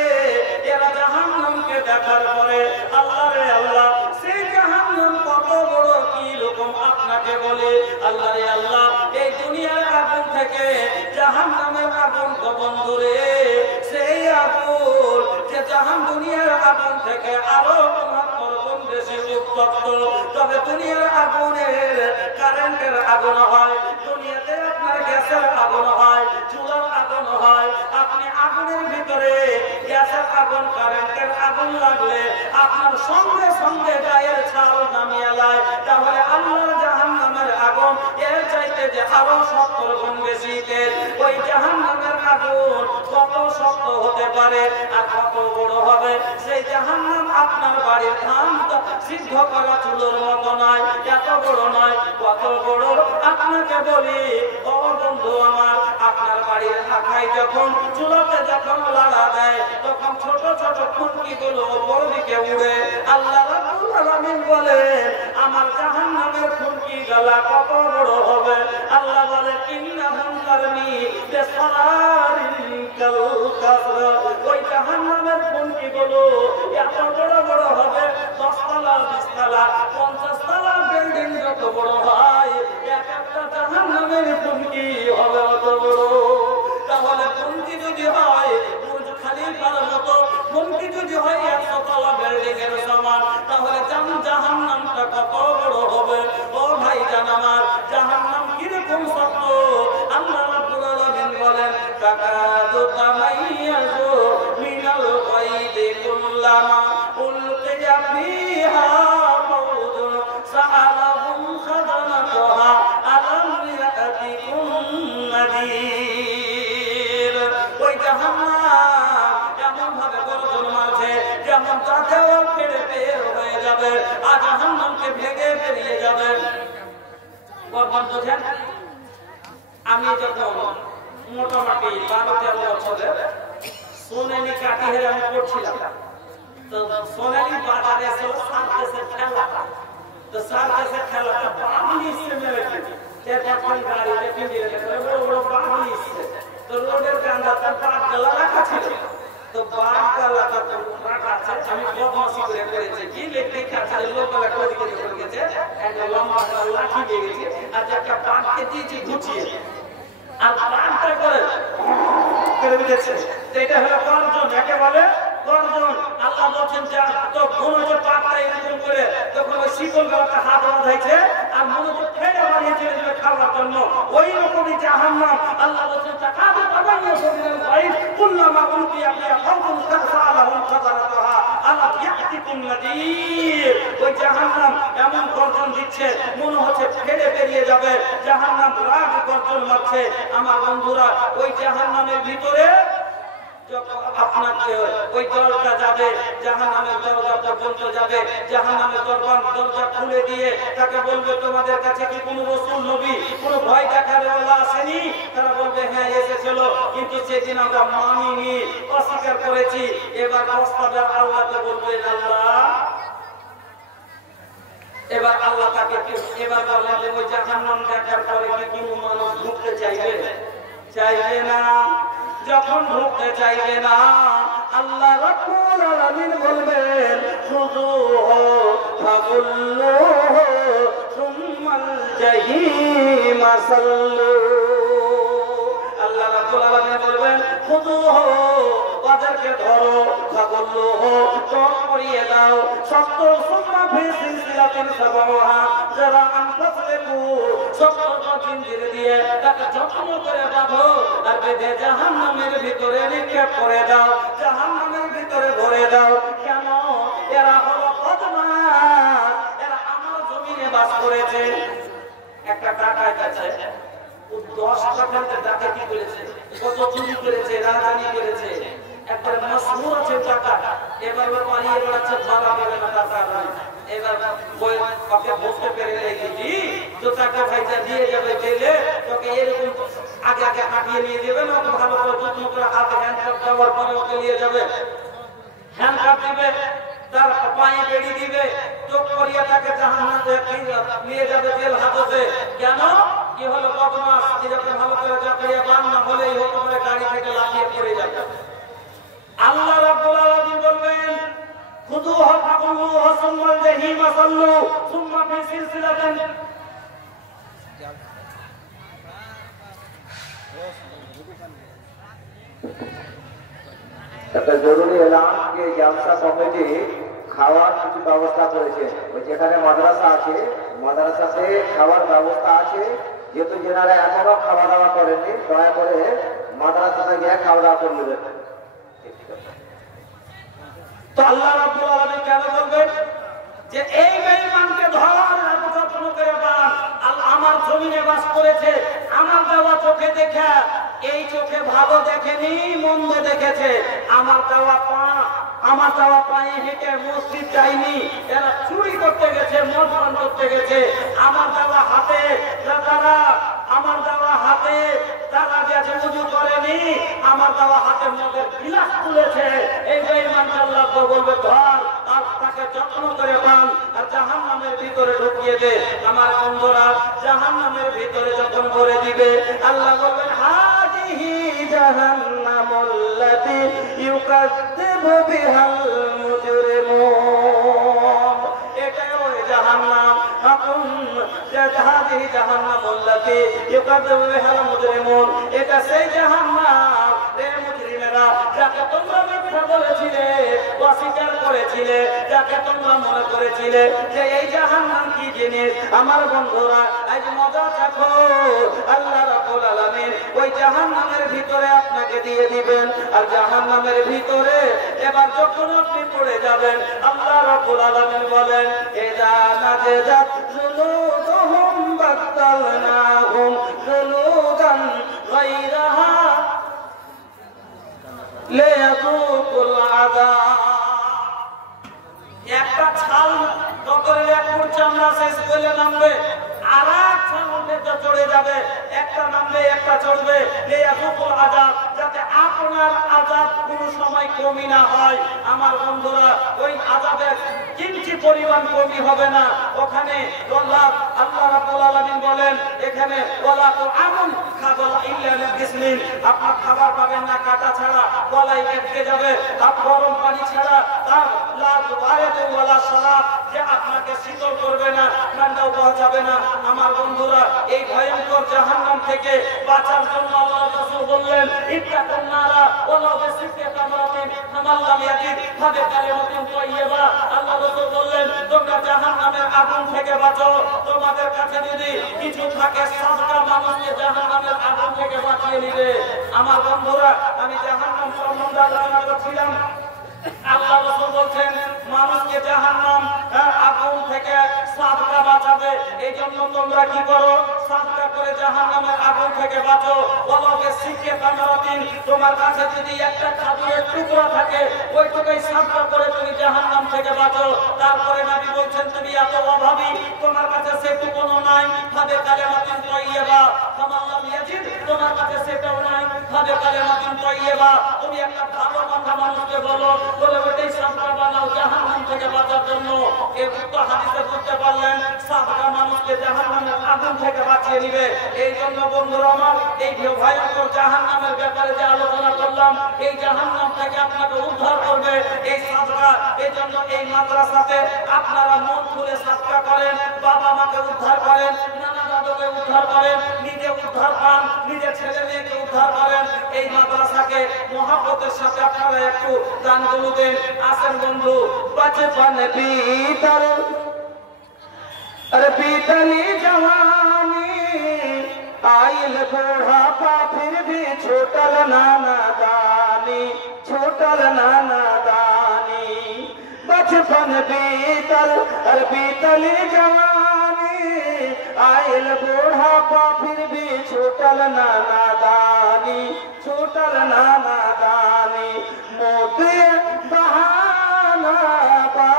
এরা জাহান্নামকে দেখার পরে আল্লাহ রে আল্লাহ, সেই জাহান্নাম কত বড় কি রকম আপনাকে বলে, আল্লাহ রে আল্লাহ, এই দুনিয়ার আগুন থেকে জাহান্নামের আগুন তো বন্ধুরে, সেই আগুন যে দুনিয়ার আগুন থেকে আরো বেশি উত্তপ্ত। তবে দুনিয়ার আগুনের কারেন্টের আগুন হয়, দুনিয়াতে আপনার গ্যাসের আগুন হয়, চুলার আগুন হয়। আপনি আগুনের ভিতরে গ্যাসের আগুন, কারেন্টের আগুন লাগলে আপনার সঙ্গে সঙ্গে গায়ের ছাল নামিয়ে লায়। তাহলে আল্লাহ জাহান্নামের আগুন এর চাইতে যে আরো 70 গুণ বেশি তেল। ওই জাহান্নামের আগুন কত শক্ত হতে পারে আর কত বড় হবে? সেই জাহান্নাম আপনার বাড়ির ধান সিদ্ধ করা চুলোর মতো নয়, এত বড় নয়। কত বড় আপনাকে বলি ও বন্ধু আমার, আপনার বাড়ির আখাই যখন চুলাতে যখন লাড়া দেয়, তখন ছোট ছোট খুনকিগুলো বড় দিকে উড়ে। আল্লাহ রাব্বুল আলামিন বলেন আমার জাহান্নামের খুনকি গলা কত বড় হবে? আল্লাহ বলে ইন্নাহুম কারনি বিসরারিন কাল কাসর, ওই জাহান্নামের খুনকিগুলো এত বড় বড় হবে, 10 তলা 20 তলা 50 তলা বিল্ডিং যত বড় হয়, এক একটা জাহান্নামের খুনকি হবে অত বড়। তাহলে খুনকি যদি হয় বুর্জ খলিফার মতো, খুনকি যদি হয় 100 তলা বিল্ডিং এর সমান, তাহলে জাহান্নামটা কত বড় হবে? ও ভাই জান আমার, জাহান্নাম কিরকম শক্ত? আল্লাহ রাব্বুল আলামিন বলেন তাকাদু তামাইয়াজু মিনাল গায়দি কুল্লামা উলকিয়া ফিহা ফাওজুন সাআলাহুম খাদানাতুহা আলাম ইয়াতিকুম নাযীর। ওই জাহান্নাম এমন ভাবে গর্জন মারছে যেমন তাতেও ফেড়ে বের হয়ে যাবে আর জাহান্নামকে ভেঙে বেরিয়ে যাবে। কখন বোঝেন? আমি যখন মোটামুটি 12-13 বছরের সোনালী কাটিহারে আমি পড়ছিলাম, তো সোনালী বাজারে ছিল সার্কাসের খেলা। তো সার্কাসের খেলাটা বাঙালি সিনেমা, এখন গাড়িতে কিনে বড় বড় বাঙালি, তো তো রোডের কান্দা তার বাঘ গালা রাখা ছিল, তো বাঘ গালাটা রাখা আছে, আমি বদমাশি করে করেছি কি দেখে আছে লোক গালা করে গেছে, একটা লম্বা লাঠি দিয়ে গেছে, আর একটা বাঘকে দিয়েছি গুছিয়ে, আর বাঘটা করে দিয়েছে। এটা হলো গর্জন, একে বলে গর্জন। আল্লাহ বলছেন যে তো মনোযোগ পাকটা এরকম করে তখন ওই শীতল গালাটা হাত বাঁধাইছে আর মনোযোগ ফেলে বানিয়ে চলে যাবে খাওয়ার জন্য, ওই রকমই জাহান্নাম। আল্লাহ বলছেন তাকাদু তাবাইয়াসু মিনাল গায়ব কুল্লামা উলকিয়া ফিহা ফাওকুন তাসালাহুম খাযারাতুহা আলাম ইয়াতিকুম নাযীর। ওই জাহান্নাম এমন গর্জন দিচ্ছে মনে হচ্ছে ফেলে বেরিয়ে যাবে, জাহান্নাম রাগ গর্জন মারছে। আমার বন্ধুরা, ওই জাহান্নামের ভিতরে আপনাকে ওই দরজা যাবে, জাহান্নামের দরজা পর্যন্ত যাবে, জাহান্নামের দরজা খুলে দিয়ে তাকে বলবে তোমাদের কাছে কি কোনো রাসূল নবী কোনো ভয় দেখার ওয়ালা আসেনি? তারা বলবে হ্যাঁ এসেছিল, কিন্তু সেদিন আমরা মানিনি, অস্বীকার করেছি। এবার প্রস্তাবে আল্লাহকে বলবে আল্লাহ, এবার আল্লাহ তাকে এবার বললেন যে ওই জাহান্নাম দেখার পরে কি কোনো মানুষ ঢুকতে চাইবে? চাইবে না। যখন ঢুকতে চাইবে না, আল্লাহ রাব্বুল আলামিন বলবেন খুযুহু ফাগুল্লুহু সুম্মাল জাহিমা সাল্লু। আল্লাহ রাব্বুল আলামিন বলবেন খুযুহু, ওদেরকে ধরো, ফাগুল্লুহু টক করিয়ে দাও, 70 সুম্মা ফি সিলসিলাতিন সাবউহা যারাআন ফাসলিকু, 70 জিঞ্জির দিয়ে তাকে যত্ন করে বাঁধো আর বেঁধে জাহান্নামের ভিতরে নিক্ষেপ করে দাও, জাহান্নামের ভিতরে ভরে দাও। কেন? এরা হলো বদমাশ, এরা আমার জমিনে বাস করেছে। একটা টাকার কাছে 10 টাকাতে ডাকাতি করেছে, কত চুরি করেছে, রাজধানী করেছে, একটা মাসমুর আছে টাকা, এবার ও পালিয়ে বেড়াচ্ছে, বাবা দেবে না টাকা নাই। এবার ওই ওকে বসতে পেরে রেখেছি তো টাকা ভাইজা দিয়ে যাবে জেলে, তোকে এরকম আগে আগে হাঁটিয়ে নিয়ে যাবে না, ওকে ভালো করে যত্ন করে হাতে হ্যান্ডকাপ দেওয়ার পরে ওকে নিয়ে যাবে, হ্যান্ডকাপ দিবে, তার পায়ে বেড়ি দিবে, চোখ করিয়া তাকে জাহান্নামে নিয়ে যাবে জেল হাজতে। কেন? কি হলো বদমাশ, এরকম ভালো করে চাকরিয়া বান না হলেই হতে পারে গাড়ি থেকে লাফিয়ে পড়ে যাবে। আল্লাহ রাব্বুল আলামিন বলবেন খুযুহু ফাগুল্লুহু সুম্মাল জাহিমা সাল্লু সুম্মা ফি সিলসিলাতিন। একটা জরুরি এলান যে জালসা কমিটি খাওয়ার কিছু ব্যবস্থা করেছে, ওই যেখানে মাদ্রাসা আছে মাদ্রাসাতে খাওয়ার ব্যবস্থা আছে, যেহেতু যেনারা এখনো খাওয়া দাওয়া করেননি দয়া করে মাদ্রাসাতে গিয়ে খাওয়া দাওয়া করে নেবেন। তো আল্লাহ রাব্বুল আলামিন কেন বলবেন যে এই বেঈমানকে ধর আর যত্ন করে বান, আমার জমিনে বাস করেছে, আমার দেওয়া চোখে দেখা, এই চোখে ভালো দেখেনি মন্দ দেখেছে, আমার দেওয়া পায়ে হেঁটে মসজিদ যায়নি, এরা চুরি করতে গেছে, মদ পান করতে গেছে, আমার দেওয়া হাতে তারা যে উজু করেনি, আমার দেওয়া হাতে মদের গিলাস তুলেছে, এই বেঈমানকে আল্লাহ বলবে ধর আর তাকে যত্ন করে পান আর জাহান্নামের ভিতরে ঢুকিয়ে দে। আমার বন্ধুরা, জাহান্নামের ভিতরে যখন ভরে দিবে আল্লাহ বলবেন হাদিহি জাহান্নামুল্লাতী ইউকাযযিবু বিহাল মুজরিমুন। এটা ওই জাহান্নাম, হাদিহি জাহান্নামুল্লাতী ইউকাযযিবু বিহাল মুজরিমুন। এটা সেই জাহান্নাম রে মুজরিমেরা, যাকে তোমরা মিথ্যা বলেছিলে, অস্বীকার করেছিলে, যাকে তোমরা মনে করেছিলে যে এই জাহান্নাম কি জিনিস। আমার বন্ধুরা, আজ মজা দেখো, আল্লাহ রাব্বুল আলামিন ওই জাহান্নামের ভিতরে আপনাকে দিয়ে দিবেন, আর জাহান্নামের ভিতরে এবার যখন আপনি পড়ে যাবেন আল্লাহ রাব্বুল আলামিন বলেন ইযা নাজাত জুলুদুহুম বাদদালনাহুম জুলুদান গায়রাহা লিয়াযুকুল আযাব। একটা ছাল ডকরের এক ফুট চামড়া শেষ করে নামবে, আর এক ছাল উঠে চড়ে যাবে, একটা নামবে একটা চড়বে, লিয়াযুকুল আযাব, যাতে আপনার আযাব কোনো সময় কমই না হয়। আমার বন্ধুরা, ওই আযাবের কিঞ্চিত পরিমাণ কমি হবে না। ওখানে আল্লাহ রাব্বুল আলামিন বলেন এখানে ওয়ালা তুআমুন খাবালা ইল্লা বিসমিন, আপনার খাবার পাবেন না কাটা ছাড়া, গলায় আটকে যাবে। আর গরম পানি ছাড়া তার লা তুআয়াতু ওয়ালা সালাত, যে আপনাকে শীতল করবে না, ঠান্ডাও পাওয়া যাবে না। আমার বন্ধুরা, এই ভয়ঙ্কর জাহান্নাম থেকে বাঁচার জন্য আল্লাহ রাসূল বললেন ইত্তাকুন নারা ওয়ালাউ বিসিফি তামরাতিন ফামান লাম ইয়াজিদ ফাবিকালিমাতিন তাইয়্যিবা। আল্লাহ রাসূল বললেন তোমরা জাহান্নামের আগুন থেকে বাঁচো। তোমাদের কাছে যদি কিছু থাকে সাতটা মানুষকে জাহান্নামের আগুন থেকে বাঁচিয়ে নিবে। আমার বন্ধুরা, আমি জাহান্নাম সম্বন্ধে আলোচনা করছিলাম। আল্লাহ রাসূল বলছেন মানুষকে জাহান্নাম আগুন থেকে সাতটা বাঁচাবে। এই জন্য তোমরা কি করো? সাতটা করে জাহান্নামের আগুন থেকে বাঁচো। ওয়ালাউকে শিখে তামারাতিন, তোমার কাছে যদি একটা খাজুরের টুকরা থাকে ওইটুকুই সাতটা করে তুমি জাহান্নাম থেকে বাঁচো। তারপরে নবী বলছেন তুমি এত অভাবী, তোমার কাছে সেটুকুও নাই, ভাবে কালেমাতুন তাইয়্যিবা। ফামান লাম ইয়াজিদ, তোমার কাছে সেটাও নাই, ভাবে কালেমাতুন তাইয়্যিবা। তুমি একটা ভালো কথা মানুষকে বলো, বলে ওইটাই সাতটা বানাও জাহান্নাম থেকে বাঁচার জন্য। এই উক্ত হাদিসে বুঝতে পারলেন সাতটা মানুষকে জাহান্নামের আগুন থেকে বাঁচিয়ে নিবে। এই জন্য বন্ধুরা আমার, এই ভয়ঙ্কর জাহান্নামের ব্যাপারে যে আলোচনা করলাম, এই জাহান্নাম থেকে আপনাকে উদ্ধার করবে এই সাতটা। এই জন্য এই মাদ্রাসাতে আপনারা মন খুলে সাতটা করেন, বাবা মাকে উদ্ধার করেন, নানা দাদুকে উদ্ধার করেন, নিজে উদ্ধার পান, নিজের ছেলে মেয়েকে উদ্ধার করেন। এই মাদ্রাসাকে মহব্বতের সাথে আপনারা একটু দানগুলো দেন। আসেন বন্ধু, बचपन बीतल अरे बीतली जवानी, आइल बुढ़ापा फिर भी छूटल नाना दानी, छूटल नाना दानी। बचपन बीतल अरे बीतली जवानी, आइल बुढ़ापा फिर भी छूटल नाना दानी, छूटल नाना दानी। मोती बहाना बा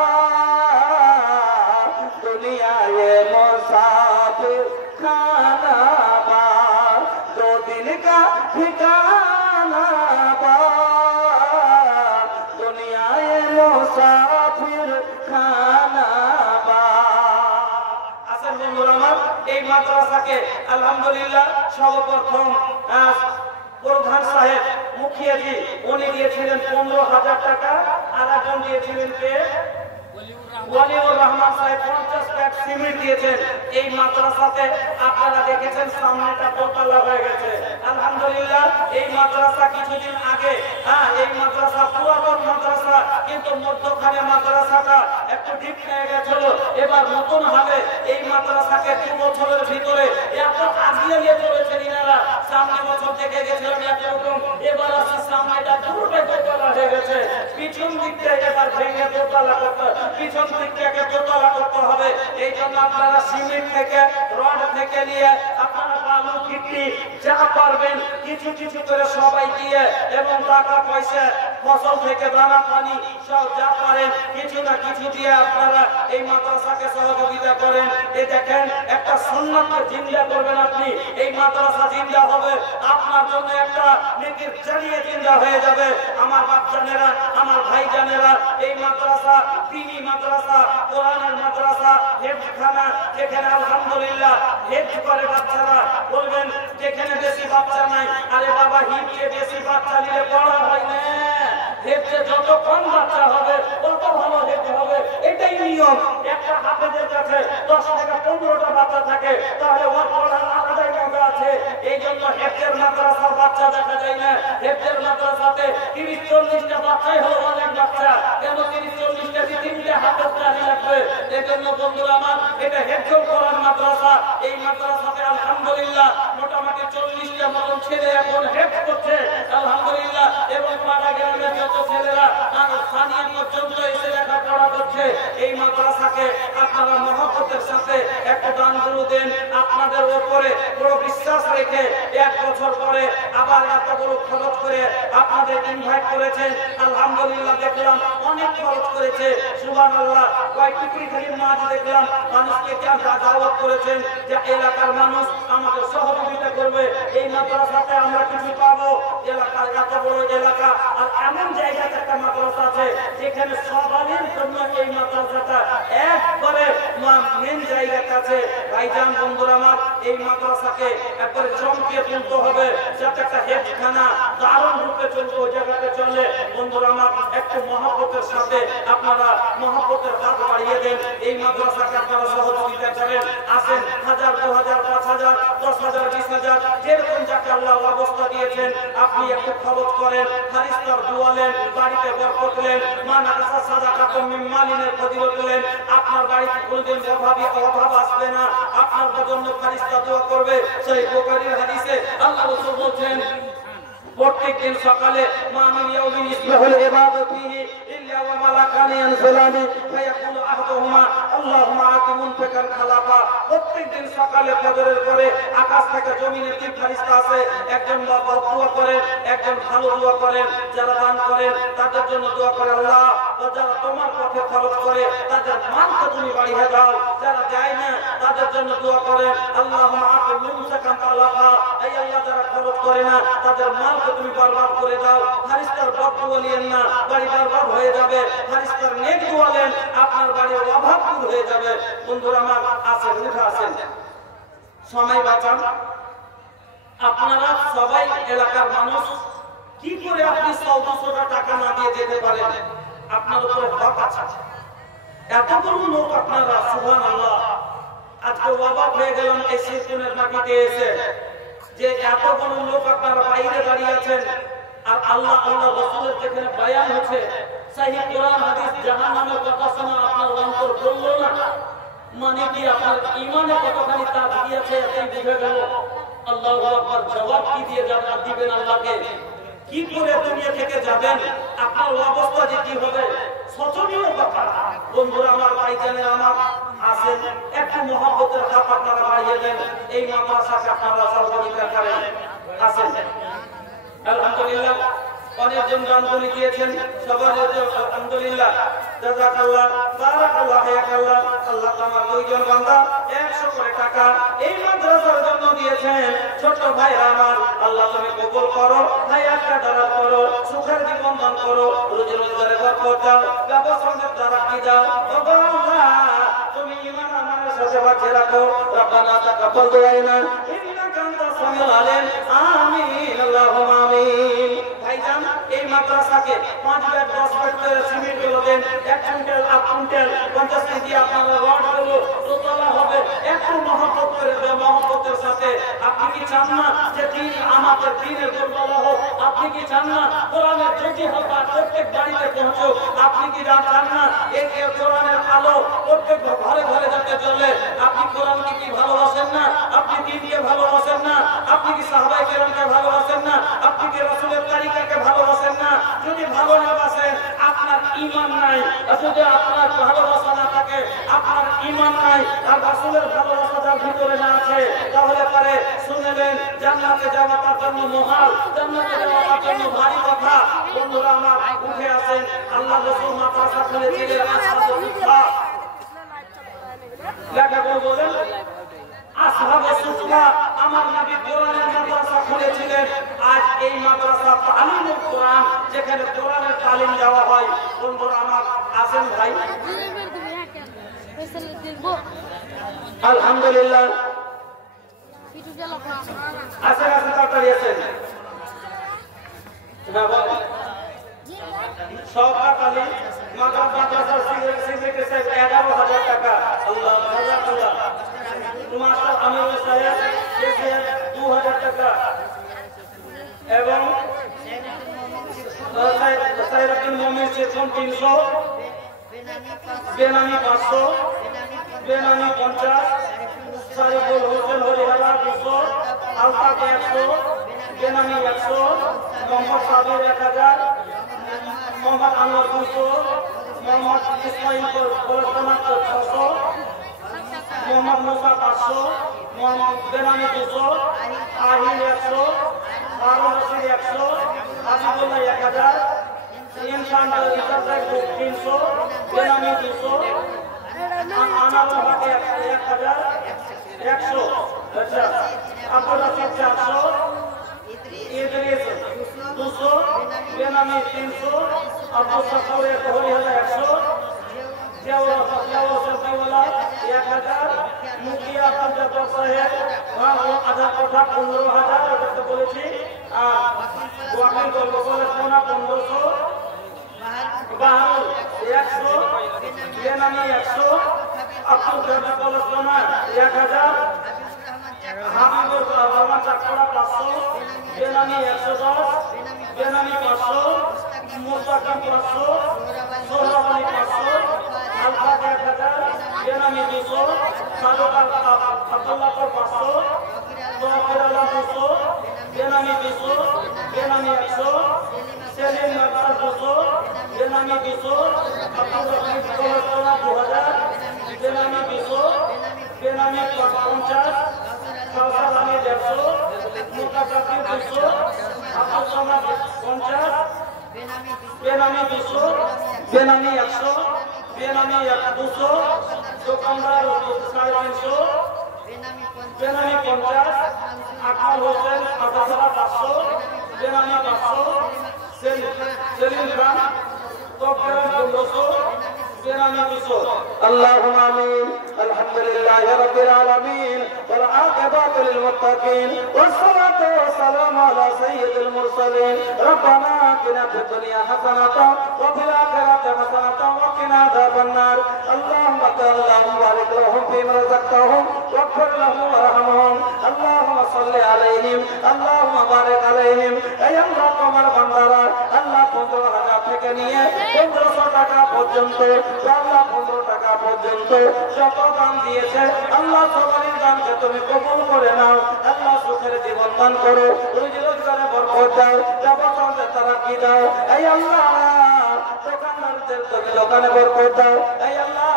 दुनिया ये मुसाफिर खाना बा, 2 दिन का ठिकाना बा दुनिया ये मुसाफिर खाना बा। আসেন বন্ধুরা আমার, এই মাদ্রাসাকে আলহামদুলিল্লাহ সর্বপ্রথম প্রধান সাহেব মুখিয়াজি উনি দিয়েছিলেন 15,000 টাকা, আর একজন দিয়েছিলেন কে? ওয়ালিউর রহমান সাহেব 50 ব্যাগ সিমেন্ট দিয়েছেন। এই মাদ্রাসাতে আপনারা দেখেছেন সামনেটা দোতলা হয়ে গেছে। আলহামদুলিল্লাহ এই মাদ্রাসা কিছুদিন আগে এই মাদ্রাসা পুরাতন মাদ্রাসা, কিন্তু মধ্যখানে মাদ্রাসাটা একটু ডিপ হয়ে গেছিল। এবার নতুন ভাবে এই মাদ্রাসাকে 2 বছরের ভিতরে এত আগিয়ে নিয়ে চলেছেন ইনারা। সামনে বছর দেখে গেছিলাম একরকম, এবার আসছে সামনেটা পুরোটাই দোতলা হয়ে গেছে। পিছন দিকটা এবার ভেঙে দোতলা করতে, পিছন দিকটাকে দোতলা করতে হবে। এই জন্য আপনারা সিমেন্ট থেকে রড থেকে নিয়ে আপনারা বালু গিট্টি যা পারবেন কিছু কিছু করে সবাই দিয়ে, এবং টাকা পয়সা ফসল থেকে দানা পানি সব যা পারেন কিছু না কিছু দিয়ে আপনারা এই মাদ্রাসাকে সহযোগিতা করেন। এই দেখেন একটা সুন্নাতকে জিন্দা করবেন আপনি, এই মাদ্রাসা জিন্দা হবে, আপনার জন্য একটা নেকির জারিয়া জিন্দা হয়ে যাবে। আমার বাচ্চানেরা, আমার ভাইজানেরা, এই মাদ্রাসা দ্বীনি মাদ্রাসা, কোরআনের মাদ্রাসা, হেফজখানা, যেখানে আলহামদুলিল্লাহ হেফজ করে বাচ্চারা। বলবেন যেখানে বেশি বাচ্চা নাই, আরে বাবা হিফজে বেশি বাচ্চা নিলে পড়া হয় না, হেফজে যত কম বাচ্চা হবে তত ভালো হেফজ হবে, এটাই নিয়ম। একটা হাফেজের কাছে 10 থেকে 15টা বাচ্চা থাকে, তাহলে ওর পড়ার আলাদাই মজা আছে। এই জন্য হেফজের মাদ্রাসার বাচ্চা দেখা যায় না। হেফজের মাদ্রাসাতে 30-40টা বাচ্চাই হলো অনেক বাচ্চা, কেন 30-40টা 3টা হাফেজ জানি লাগবে। এই জন্য বন্ধুরা আমার, এটা হেফজুল কোরআন মাদ্রাসা। এই মাদ্রাসাতে আলহামদুলিল্লাহ মোটামুটি 40টা মতন ছেলে এখন হেফজ করছে আলহামদুলিল্লাহ, এবং পাড়া গ্রামের যত ছেলেরা আর স্থানীয় পর্যন্ত এসে লেখাপড়া করছে। এই মাদ্রাসাকে আপনারা মহব্বতের সাথে একটা দানগুলো দেন। আপনাদের উপরে বড় বিশ্বাস রেখে 1 বছর পরে আবার এত বড় খরচ করে আপনাদের ইনভাইট করেছেন, আলহামদুলিল্লাহ দেখলাম অনেক খরচ করেছে, সুবহানাল্লাহ। কয়েকটি পৃথিবীর মাঝ দেখলাম মানুষকে দাওয়াত করেছেন যে এলাকার মানুষ আমাদের সহযোগিতা করবে, এই মাদ্রাসাতে আমরা কিছু পাবো। এলাকার এত বড় এলাকা, আর এমন জায়গাতে একটা মাদ্রাসা আছে যেখানে সবারই জন্য এই মাদ্রাসাটা একবারে মেন জায়গার কাছে। ভাইজান বন্ধুরা আমার, এই মাদ্রাসাকে একবারে চমকিয়ে তুলতে হবে, যাতে একটা হেফখানা দারুণ রূপে চলবে, ওই জায়গাতে চললে বন্ধুরা আমার একটু মহব্বতের সাথে আপনারা মহব্বতের হাত বাড়িয়ে দেন, এই মাদ্রাসাকে আপনারা সহযোগিতা করেন। আসেন 1000, 2000, 5000, 10,000, 20,000 যেরকম যাকে আল্লাহ অবস্থা দিয়েছেন আপনি একটু খরচ করেন, ফারিস্তার দুয়ালেন, বাড়িতে বরকত দেন, মা নাকাসা সাদাকাতুম মিন মালিনের ফজিলত দেন। আপনার বাড়িতে কোনদিন অভাব আসবে না, আপনার জন্য ফারিস্তা দোয়া করবে। সেই বুখারীর হাদিসে আল্লাহ রাসূল বলেন প্রত্যেক দিন সকালে মা মিন ইয়াউমিন ইসবাহুল ইবাদাতিহি ইল্লা ওয়া মালাকানি ইয়ানজিলানি ফায়াকুলু আহাদুহুমা আল্লাহুম্মা আতি মুনফিকান খালাফা। প্রত্যেক দিন সকালে ফজরের পরে আকাশ থেকে জমিনে তিন ফেরেশতা আছে, একজন দোয়া করেন, একজন ভালো দোয়া করেন, যারা দান করেন তাদের জন্য দোয়া করে আল্লাহ, ও যারা তোমার পথে খরচ করে তাদের মানকে তুমি বাড়িয়ে দাও, যারা দেয় না তাদের জন্য দোয়া করেন আল্লাহুম্মা আতি মুনফিকান খালাফা। এই আল্লাহ যারা খরচ করে না তাদের মাল তুমি বরবাদ করে দাও। ফারিস্তার বদদুয়া নিয়েন না, বাড়ি বরবাদ হয়ে যাবে। ফারিস্তার নেক দোয়া নেন, আপনার বাড়ির অভাব দূর হয়ে যাবে। বন্ধুরা আমার, আসেন, উঠে আসেন, সময় বাঁচান। আপনারা সবাই এলাকার মানুষ, কি করে আপনি 100-200 টাকা না দিয়ে যেতে পারেন? আপনার উপরে হক আছে। এতগুলো লোক আপনারা, সুবহানাল্লাহ, আজকে অবাক হয়ে গেলাম এই শীতনের মাটিতে এসে যে এত বড় লোক আপনারা বাইরে দাঁড়িয়ে আছেন, আর আল্লাহ রাসূলের যেখানে বয়ান হচ্ছে সহিহ কোরআন হাদিস জাহান্নামের কথা শোনা আপনার অন্তর বলল না, মানে কি আপনার ঈমানে কতখানি তার দিয়েছে এটাই বুঝে গেল। আল্লাহু আকবার। জবাব কি দিয়ে দিবেন আল্লাহকে? কি করে দুনিয়া থেকে যাবেন? আপনার অবস্থা যে কি হবে, শোচনীয় কথা। বন্ধুরা আমার, ভাইজানেরা আমার, আসেন একটু মহব্বতের হাত আপনারা বাড়িয়ে দেন, এই মাদ্রাসাকে আপনারা সহযোগিতা করেন। আসেন, আলহামদুলিল্লাহ, অনেকজন দান করে দিয়েছেন, সবার আলহামদুলিল্লাহ, জাযাকাল্লাহ, বারাকাল্লাহ, হায়াকাল্লাহ। আল্লাহ তোমার দুইজন বান্দা 100 করে টাকা এই মাদ্রাসার জন্য দিয়েছেন। ছোট ভাইরা আমার, আল্লাহ তুমি কবুল করো, হায়াতকে দারাজ করো, সুখের জীবন দান করো, রুজি রোজগারে বরকত দাও, ব্যবসায় তারাক্কি দাও। ও আল্লাহ, তুমি ঈমান আমাদের সাথে বাঁচিয়ে রাখো। রব্বানা তাকাব্বাল দুআনা ইন্নাকা আনতাস সামিউল আলিম। আমিন, আল্লাহুম্মা আমিন। ভাইজান, এই মাদ্রাসাকে 5 ব্যাগ 10 ব্যাগ করে সিমেন্ট গুলো দেন, 1 কুইন্টাল 8 কুইন্টাল 50 কেজি আপনারা রড গুলো দোতলা হবে। একটু মহব্বত করে দেন, মহব্বতের সাথে। আপনি কি চান না যে দিন আমাদের দিনের দোতলা হোক? আপনি কি চান না কোরআনের জ্যোতি হোক আর প্রত্যেক বাড়িতে পৌঁছুক? আপনি কি চান না এই কোরআনের আলো প্রত্যেক ঘরে ঘরে যাতে চলে? আপনি কোরআনকে কি ভালোবাসেন না? আপনি দ্বীনকে ভালোবাসেন না? আপনি কি সাহাবায়ে কেরামকে ভালোবাসেন না? আপনি কি রাসূলের তরিকাকে ভালোবাসেন না? যদি ভালো না বাসেন, আপনার ঈমান নাই। যদি আপনার ভালোবাসা না থাকে, আপনার ঈমান নাই, আর রাসূলের ভালোবাসা যার ভিতরে না আছে, তাহলে পরে শুনলেন জান্নাতে যাওয়া তার জন্য মহাল, জান্নাতে যাওয়া তার জন্য ভারী কথা। বন্ধুরা আমার, উঠে আসেন। আল্লাহ রাসূল মাদ্রাসা খুলেছিলেন, আসহাবুল সুফা লেখা করে বলেন, আসহাবুল সুফা আমার নবী কোরআনের মাদ্রাসা খুলেছিলেন। আজ এই মাদ্রাসা তালিমুল কোরআন, যেখানে কোরআনের তালিম দেওয়া হয়। বন্ধুরা আমার, আসেন ভাই, আলহামদুলিল্লাহ, আসেন আসেন, তাড়াতাড়ি আসেন। না বলেন সবার তালিম মাদ্রাসার সিলেক্টর সাহেব 11,000 টাকা। আল্লাহ জাযাকাল্লাহ। মাস্টার আমির সাহেব 2,000 টাকা এবং সাইরাতুল মুমিন চেতন 300, বেনামি 500, বেনামি 50, সাইফুল হোসেন হরিহারা 200, আলতাফ 100, বেনামি 100, মোহাম্মদ সাবির 1000, মোহাম্মদ আনোয়ার 200, মোহাম্মদ ইসমাইল পরশনাথ 600, মোহাম্মদ মুসা 500, মোহাম্মদ বেনামি 200, আহির 100, হারুন রশিদ 100, হাবিবুল্লাহ 1000, इंसान रिचार्ज 300 बेनामी 200 आनाला बाकी 1100 अच्छा अब्दुल रशीद 400 इदरीस 200 बेनामी 300 अब्दुल सफर 100 जवाब सफीवाला 1000 मुखिया पंजाब साहेब आधा कोठा 15000 করতে বলেছি আর ওয়াকিল গোপাল সোনা 1500 বাহার 100 বেনামি 100 আব্দুল জামাল সোনা 1000 হাবিবুর রহমান চাকরা 500 বেনামি 110 বেনামি 500 মুস্তাকিম 500 সোহরাবানি 500 আলফা 1000 বেনামি 200 সাদক আব্দুল্লাহ 500 তোয়াফির আলম 200 বেনামি 200 বেনামি 100 সেলিম নকশা 200 বেনামি 200 আব্দুল রহিম কোলসনা 2000 বেনামি 200 বেনামি 50 কাউসার আলী 150 মুকাফাকি 200 আব্দুল সামাদ 50 বেনামি 200 বেনামি 100 বেনামি 200 দোকানদার 350 বেনামি 50 আকমল হোসেন 500 বেনামি 500 সেলিম খান তোফার 1500 বেনামি 200 اللهم آمين الحمد لله رب العالمين والعاقبة للمتقين والصلاة والسلام على سيد المرسلين ربنا آتنا في الدنيا حسنة وفي الآخرة حسنة وقنا عذاب النار اللهم بارك لهم فيما رزقتهم واغفر لهم وارحمهم اللهم صل عليهم اللهم بارك عليهم اي الله তোমার বান্দারা আল্লাহ 15000 থেকে নিয়ে 1500 টাকা পর্যন্ত আল্লাহ 15 টাকা পর্যন্ত যত দান দিয়েছে আল্লাহ সবারই দানকে তুমি কবুল করে নাও আল্লাহ সুখের জীবন দান করো রুজি রোজগারে বরকত দাও ব্যবসাতে তারাক্কি দাও এই আল্লাহ দোকানদারদের তুমি দোকানে বরকত দাও এই আল্লাহ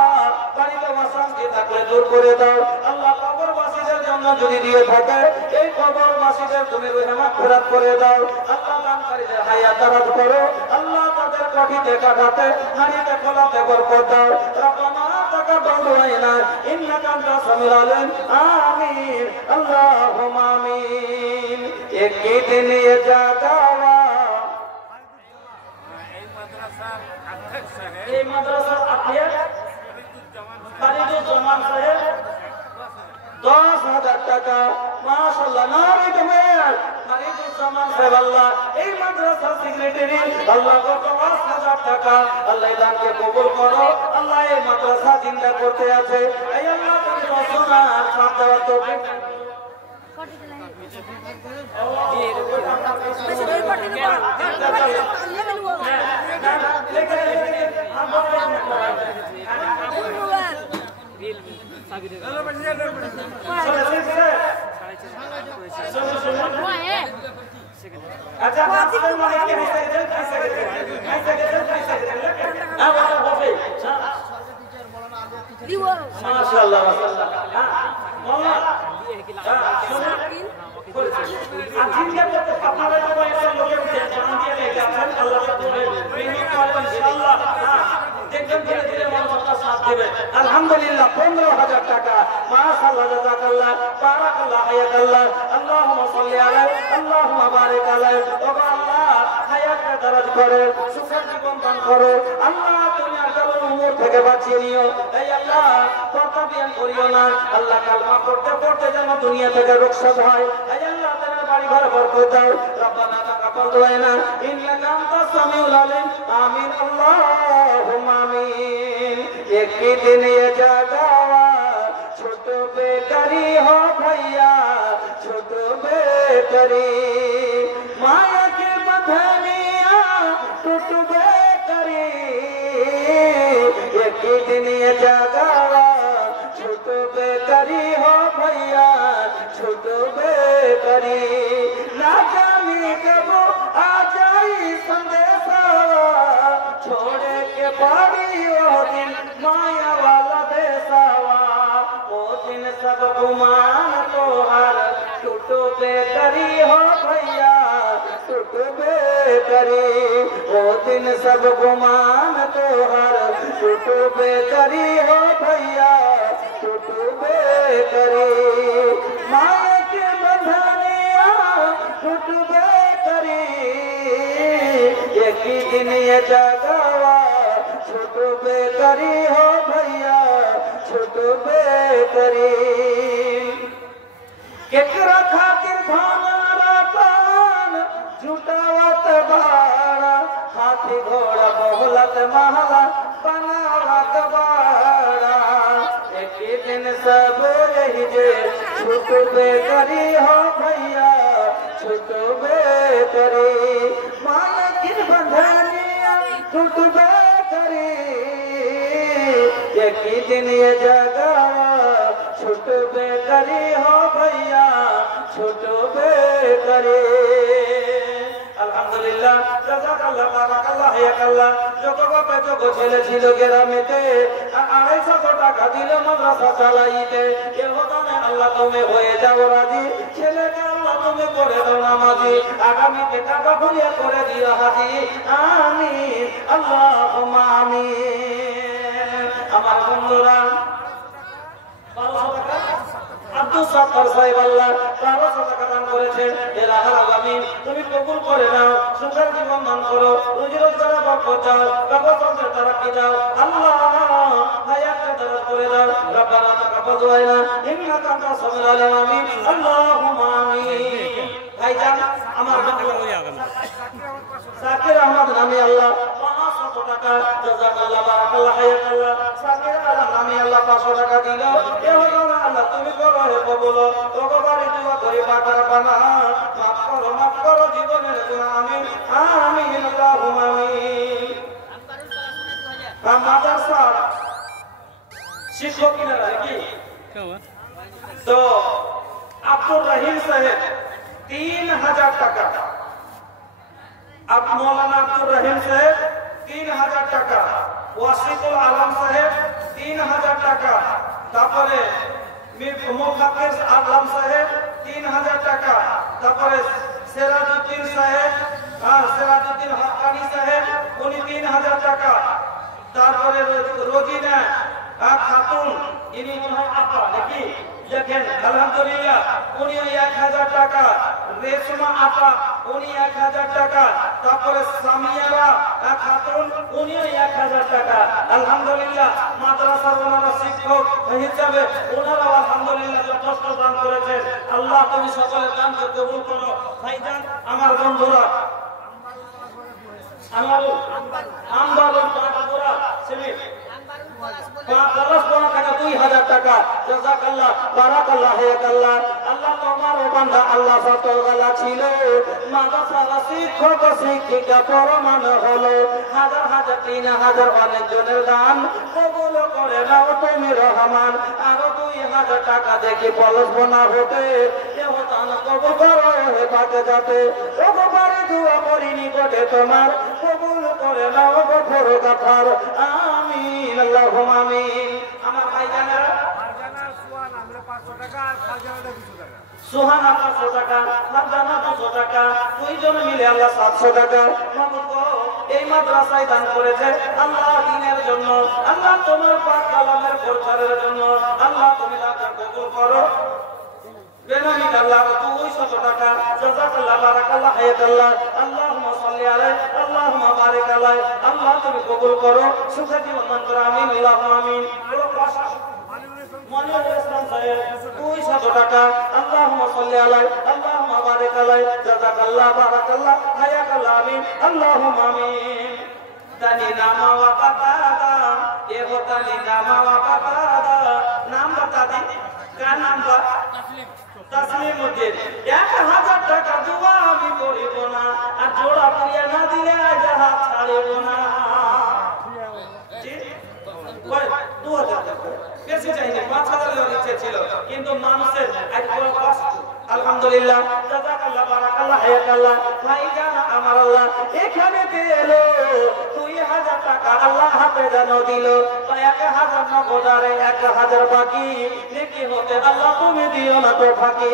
বাড়িতে অশান্তি থাকলে দূর করে দাও আল্লাহ কবরবাসীদের জন্য যদি দিয়ে থাকে এই কবরবাসীদের তুমি রহমত ফেরাত করে দাও আল্লাহ দানকারীদের হায়াত দারাজ করো আল্লাহ তাদের কঠিতে কাটাতে হাড়িতে খোলাতে বরকত দাও রব্বানা তাকাব্বাল দুআনা ইন্নাকা আনতাস সামিউল আলিম আমিন আল্লাহুম্মা আমিন এক দিন ये জাগাওয়া এই মাদ্রাসার অধ্যক্ষ খালিদুজ্জামান সাহেব 10,000 টাকা মাশাআল্লাহ নারে তাকবীর খালিদুজ্জামান সাহেব আল্লাহ এই মাদ্রাসার সেক্রেটারি আল্লাহ কত 10,000 টাকা আল্লাহ এই দানকে কবুল করো আল্লাহ এই মাদ্রাসা জিন্দা করতে আছে এই আল্লাহ তুমি রসনা আর সাথ দেওয়ার তৌফিক अच्छा माशाल्लाह আলহামদুলিল্লাহ 15,000 টাকা মাশাআল্লাহ জাযাকাল্লাহ বারাকাল্লাহ হায়াকাল্লাহ আল্লাহুম্মা সাল্লি আলাইহি আল্লাহুম্মা বারিক আলাইহি ও আল্লাহ হায়াতকে দারাজ করো সুখের জীবন দান করো আল্লাহ তুমি আগামী উম্মত থেকে বাঁচিয়ে নিও এই আল্লাহ পর্দা বিয়ান করিও না আল্লাহ কালমা পড়তে পড়তে যেন দুনিয়া থেকে রক্ষা হয় এই আল্লাহ তাদের বাড়ি ঘরে বরকত দাও রব্বানা তাকাব্বাল দুআনা ইন্নাকা আনতাস সামিউল আলিম আমিন আল্লাহুম্মা আমিন एक ही दिन ये जागावा छोटो बेकरी हो भैया छोटो बेकरी माया के बंधनिया टूट बेकरी एक ही दिन ये जागावा छोटो बेकरी हो भैया छोटो बेकरी ना जानी कब आ जाई संदेशा छोड़े के बाड़ी वो दिन माया वाला देसावा वो दिन सब गुमान तो हर टूटो बेकरी हो भैया टूटो बे करी वो दिन सब गुमान तोहर टूटबे करी हो भैया टूटबे करी माया के बंधनिया टूटबे करी एक ही दिन ये जगवा छूटबे करी हो भैया छूटबे करी केकरा खातिर भाना पान जुटावत बाड़ा हाथी घोड़ा बहुलत महला बनावत बाड़ा एक दिन सब यही जे छूटबे करी हो भैया छूटबे करी माया किन बंधनिया टूटबे करी एक दिन ये जगह छूटबे करी हो भैया छूटबे करी আলহামদুলিল্লাহ জাযাকাল্লাহ বারাকাল্লাহ হায়াকাল্লাহ জগতে জগ ছেলে ছিল গ্রামেতে 250 টাকা দিল মাদ্রাসা চালাইতে এ হতানে আল্লাহ তুমি হয়ে যাও রাজি ছেলেকে আল্লাহ তুমি করে দাও নামাজি আগামীতে টাকা ভরিয়া করে দিও হাজি আমিন আল্লাহুম্মা আমিন আমার বন্ধুরা 1200 টাকা আব্দুল সাত্তার সাহেব আল্লাহ 1200 টাকা দান করেছেন ইলাহুল আলামিন তুমি কবুল করে নাও সুখের জীবন দান করো রুজি রোজগারে বরকত দাও কাগজপত্রের তারাক্কি দাও আল্লাহ হায়াতে দারাজ করে দাও রব্বানা তাকাব্বাল দুআনা ইন্নাকা আনতাস সামিউল আলিম আমিন আল্লাহুম্মা আমিন ভাইজান আমার সাকির আহমদ নামে আল্লাহ 500 টাকা জাযাকাল্লাহ বারাকাল্লাহ হায়াকাল্লাহ সাকির আলম নামে আল্লাহ 500 টাকা দিল এ হলো না আল্লাহ তুমি করো হে কবুল ভগবানের দোয়া করি বাকার বানা মাফ করো জীবনের গুনাহ আমিন আমিন আল্লাহুম্মা আমিন মাদ্রাসা শিক্ষক কিনা কি তো আব্দুর রহিম সাহেব 3000 টাকা अब मौलाना अब्दुल रहीम साहेब 3000 টাকা ওয়াসিকুল আলম সাহেব 3000 টাকা তারপরে মীর মুফাক্কির আলম সাহেব 3000 টাকা তারপরে সিরাজউদ্দিন সাহেব সিরাজউদ্দিন হক্কানি সাহেব উনি 3000 টাকা তারপরে রোজিনা খাতুন ইনি মনে হয় আপা নাকি দেখেন আলহামদুলিল্লাহ উনি 1000 টাকা রেশমা আপা উনি 1000 টাকা তারপরে সামিয়ারা খাতুন উনি 1000 টাকা আলহামদুলিল্লাহ মাদ্রাসার ওনারা শিক্ষক হিসেবে ওনারা আলহামদুলিল্লাহ যথেষ্ট দান করেছেন আল্লাহ তুমি সকলের দানকে কবুল করো ভাইজান আমার বন্ধুরা আমবারুল পাটপুরা সিমিট 2000 টাকা জাযাকাল্লাহ বারাকাল্লাহ হায়াকাল্লাহ আল্লাহ তোমার বান্দা আল্লাহ সতগলা ছিল মাদ্রাসার শিক্ষক শিক্ষিকা পরমান হলো হাজার হাজার 3000 অনেক জনের দান কবুল করে নাও তুমি রহমান আর 2000 টাকা দেখি পলসব না হতে কেউ দান কবুল করো হে পাকে যাতে ওগোবারে দোয়া করি নিকটে তোমার কবুল করে নাও গফর গাফার আমিন আল্লাহুম্মা আমিন আমার ভাইজানেরা সুহানা 500 টাকা ফারজানা 200 টাকা দুইজন মিলে আল্লাহ 700 টাকা এই মাদ্রাসায় দান করেছে আল্লাহ দ্বীনের জন্য আল্লাহ তোমার পাক কালামের প্রচারের জন্য আল্লাহ তুমি দানটা কবুল করো বেনামি আল্লাহ 200 টাকা জাযাকাল্লাহ বারাকাল্লাহ হায়াকাল্লাহ আল্লাহুম্মা সাল্লি আলাইহি আল্লাহুম্মা বারিক আলাইহি আল্লাহ তুমি কবুল করো সুখে জীবন দান করো আমিন আল্লাহুম্মা আমিন মনিরুল ইসলাম সাহেব 200 টাকা আল্লাহুম্মা সাল্লি আলাইহি আল্লাহুম্মা বারিক আলাইহি জাযাকাল্লাহ বারাকাল্লাহ হায়াকাল্লাহ আমিন আল্লাহুম্মা আমিন দানি নামা ওয়া বাতাদা এ হোতানি নামা ওয়া বাতাদা নাম বাতা দি কা নাম বা তাসলিমউদ্দিন 1000 টাকা দোয়া আমি করিব না আর জোড়া প্রিয়া না দিলে আজ হাত ছাড়িব না জি কই 2000 টাকা বেশি চাইনি 5000 এর ইচ্ছে ছিল কিন্তু মানুষের আজ বড় কষ্ট আলহামদুলিল্লাহ জাযাকাল্লাহ বারাকাল্লাহ হায়াকাল্লাহ ভাইজান আমার আল্লাহ এখানে এলো 2000 টাকা আল্লাহ হাতে জানো দিল 1000 নগদারে 1000 বাকি নেকি হতে আল্লাহ তুমি দিও না তো ফাঁকি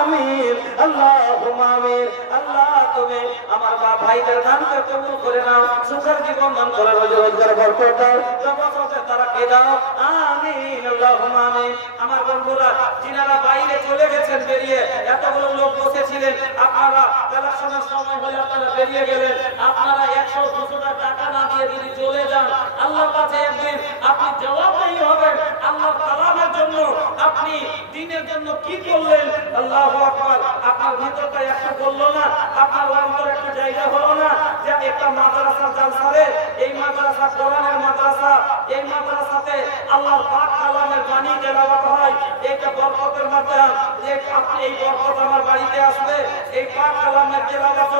আমিন আল্লাহুম্মা আমিন আল্লাহ তুমি আমার মা ভাইদের নামকে কবুল করে নাও, সুখের জীবন দান করে রোজগার বরকত দাও, জগতে তারা কে দাও, আমিন আল্লাহুম্মা আমিন। আমার বন্ধুরা যিনারা বাইরে চলে গেছেন, বেরিয়ে এতগুলো লোক বসেছিলেন, আপনারা কালেকশনের সময় হলে আপনারা বেরিয়ে গেলেন, আপনারা 100-200 টাকা না দিয়ে যদি চলে যান, আল্লাহর কাছে একদিন আপনি জবাবদেহি হবেন। আল্লাহর কালামের জন্য আপনি দ্বীনের জন্য কি করলেন? আল্লাহু আকবার। আপনার ভিতরটা একটু বললো না, আপনার অন্তর একটা জায়গা হলো না যে একটা মাদ্রাসা জালসারে, এই মাদ্রাসা কোরআনের মাদ্রাসা, এই মাদ্রাসাতে আল্লাহর পাক কালামের বাণী তেলাওয়াত হয়, এইটা বরকতের মাধ্যম, যে আপনি এই বরকত আমার বাড়িতে আসবে, এই পাক কালামের তেলাওয়াত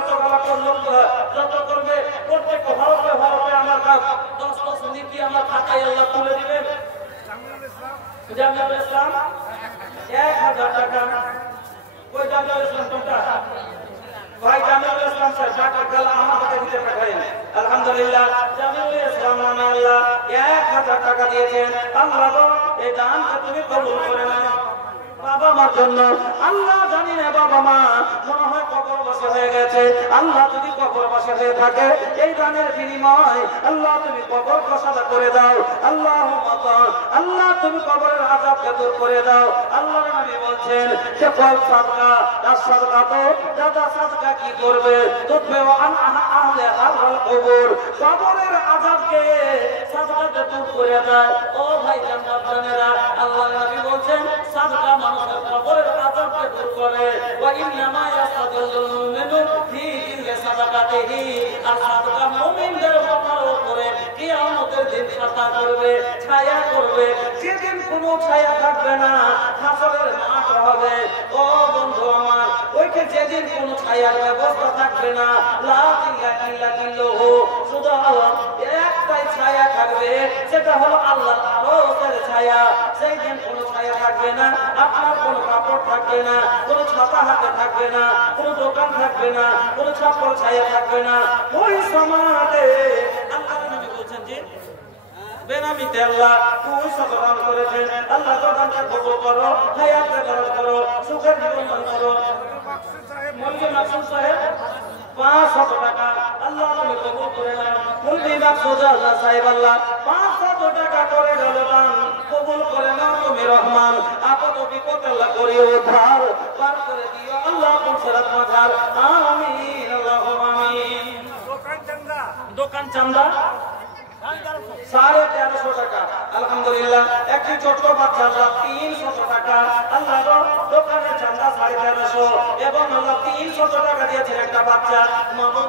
যত করবে প্রত্যেক হরফে হরফে আমার কাজ 10 নেকি আমার খাতায় আল্লাহ তুলে দিবেন। জামিউল ইসলাম 1000 টাকা। ওই জামিউল ইসলাম কোনটা? ভাই জামিউল ইসলাম স্যার টাকা কাল আমার কাছে দিতে পাঠালেন। আলহামদুলিল্লাহ জামিউল ইসলাম নামে আল্লাহ 1000 টাকা দিয়েছেন। আল্লাহ গো এই দানকে তুমি কবুল করে নাও। বাবা মার জন্য আল্লাহ জানি না, বাবা মা মনে হয় কবরবাসী হয়ে গেছে, আল্লাহ যদি কবরবাসী হয়ে থাকে এই দানের বিনিময় আল্লাহ তুমি কবর প্রসাদ করে দাও। আল্লাহ তুমি কবরের আযাবকে দূর করে দাও। আল্লাহর নবী বলছেন যে কল সাদকা তার সাদকা তো দাদা সাদকা কি করবে? তুতবে আন আহলে হারল কবর, কবরের আযাবকে সাদকাতে দূর করে দেয়। ও ভাই জান্নাতীরা, আল্লাহর নবী বলছেন সাদকা মানুষের কবরের আযাবকে দূর করে। ওয়া ইন্নামা ইয়াসতাদিলুল মুমিনু ফি দিল্লি সাদাকাতিহি, আর সাদকা মুমিনদের উপরে কিয়ামতের দিন ছায়া করবে, ছায়া করবে, যেদিন কোনো ছায়া থাকবে না, হাসরের মাঠ হবে। ও বন্ধু আমার, ওইকে যেদিন কোনো ছায়ার ব্যবস্থা থাকবে না, লা ইলাহা ইল্লাল্লাহ, শুধু আল্লাহ একটাই ছায়া থাকবে, সেটা হলো আল্লাহর আরশের ছায়া। সেই দিন কোনো ছায়া থাকবে না, আপনার কোনো কাপড় থাকবে না, কোনো ছাতা হাতে থাকবে না, কোনো দোকান থাকবে না, কোনো ছাপড় ছায়া থাকবে না। ওই সমাজে আল্লাহর নবী বলছেন যে বেনামিতে আল্লাহ খুব সতর্ক করেছেন। আল্লাহ দোকানটা কবুল করো, হায়াতকে দান করো, সুখের জীবন দান করো। মৌলভী মাকসুদ সাহেব 500 টাকা আল্লাহ তুমি কবুল করে নাও। মৌলভী মাকসুদ আল্লাহ সাহেব আল্লাহ 500 টাকা করে গেল দান, কবুল করে নাও তুমি রহমান। আপদ বিপদ আল্লাহ করিও উদ্ধার, পার করে দিও আল্লাহ পুরসরাত মাঝার, আমিন আল্লাহুম্মা আমিন। দোকান চান্দা 1350 টাকা। আলহামদুলিল্লাহ একটি ছোট বাচ্চার 300 টাকা। আল্লাহ দোকানের চান্দা 1350 এবং আল্লাহ 300 টাকা দিয়েছেন একটা বাচ্চা। মাগো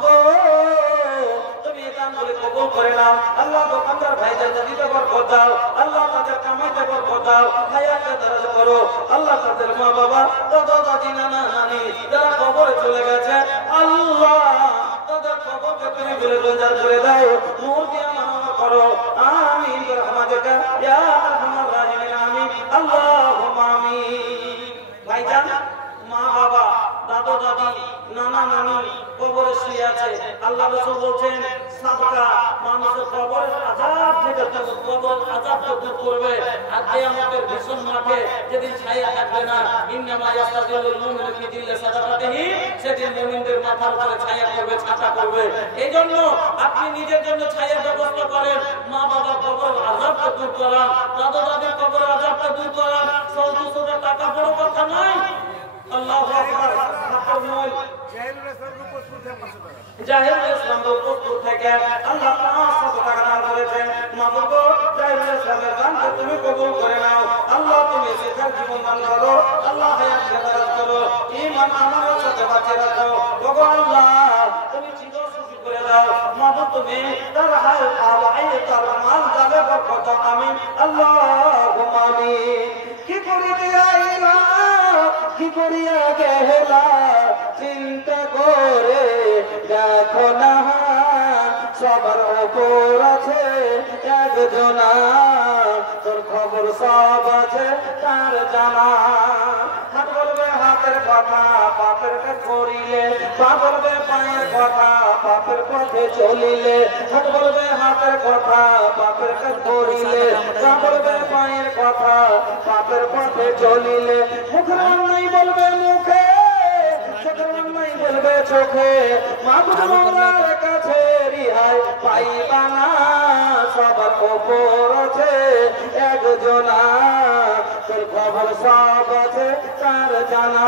তুমি এই দানগুলো কবুল করে নাও। আল্লাহ দোকানদার ভাইদের দিতে বরকত দাও, আল্লাহ তাদের কামাইতে বরকত দাও, হায়াতে দারাজ করো। আল্লাহ তাদের মা বাবা দাদা দাদি নানা নানি যারা কবরে চলে গেছে, আল্লাহ তাদের কবরকে তুমি গুলজার করে দাও, নূর দিয়ে মানব করো, আমিন বিরহমাতিকা ইয়া আরহামার রাহিমিন, আমিন আল্লাহুম্মা আমিন। ভাইজান, মা বাবা দাদা দাদি নানা নানি কবরে শুয়ে আছে, আল্লাহ রাসূল বলছেন সাদকা মানুষের কবরের আযাব থেকে কবরের আযাবকে দূর করবে। আর কিয়ামতের ভীষণ মাঠে যেদিন ছায়া থাকবে না, ইন্নামা ইয়াসতাদিলুল মুমিনু ফি দিল্লি সাদাকাতিহি, সেদিন মুমিনদের মাথার উপরে ছায়া করবে, ছাতা করবে। এইজন্য আপনি নিজের জন্য ছায়ার ব্যবস্থা করেন, মা বাবার কবরের আযাবকে দূর করান, দাদা দাদির কবরের আযাবকে দূর করান। 100-200 টাকা বড় কথা নয়। আল্লাহু আকবার। জাহিরুল ইসলাম রূপপুর থেকে আল্লাহ 500 টাকা দান করেছেন। মাগো জাহিরুল ইসলামের দানকে তুমি কবুল করে নাও। আল্লাহ তুমি সুখের জীবন দান করো, আল্লাহ হায়াতকে দারাজ করো, ঈমান আমানের সাথে বাঁচিয়ে রাখো। ওগো আল্লাহ তুমি চিরসুখী করে দাও। মাগো তুমি তার হাল আওয়াই তার মাল যাবে বরকত, আমিন আল্লাহুম্মা আমিন। কি করে দিলাইলা, কি করিয়া গেলা, চিন্তা করে দেখো না, সবার উপর আছে একজনা, তোর খবর সব আছে তার জানা। হাত বলবে হাতের কথা, পাপের কাজ করিলে, পা বলবে পায়ের কথা, পাপের পথে চলিলে। হাত বলবে হাতের কথা, পাপের কাজ করিলে, পা বলবে পায়ের কথা, পাপের পথে চলিলে। মুখের নাই বলবে মুখে, চোখের নাই বলবে ফেলবে চোখে মাগুরার কাছে রিহাই পাইবা না সবার খবর আছে একজনা তোর খবর সব আছে তার জানা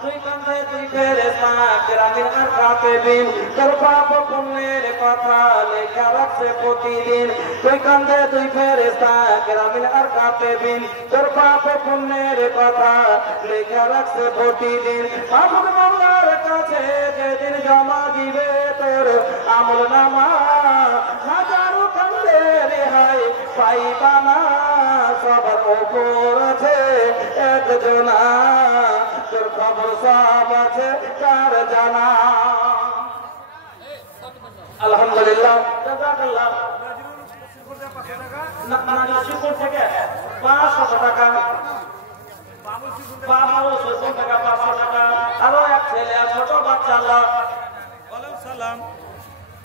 তুই কাঁধে তুই ফেরেশতা কেরামের আর কাপে বিন তোর পাপ পুণ্যের কথা লেখা রাখছে প্রতিদিন তুই কাঁধে তুই ফেরেশতা কেরামের আর কাপে বিন তোর পাপ পুণ্যের কথা লেখা রাখছে প্রতিদিন মাহমুদ মাওলার কাছে যেদিন জমা দিবে তোর আমল নামা হাজারো কান্দে রেহাই পাইবা না সবার ওপর আছে একজনা তোর খবর সব আছে কার জানা আলহামদুলিল্লাহ জাযাকাল্লাহ না শিবপুর থেকে 500 টাকা বাবু শিবপুর থেকে 500 টাকা আরো এক ছেলে ছোট বাচ্চা আল্লাহ ওয়ালাইকুম সালাম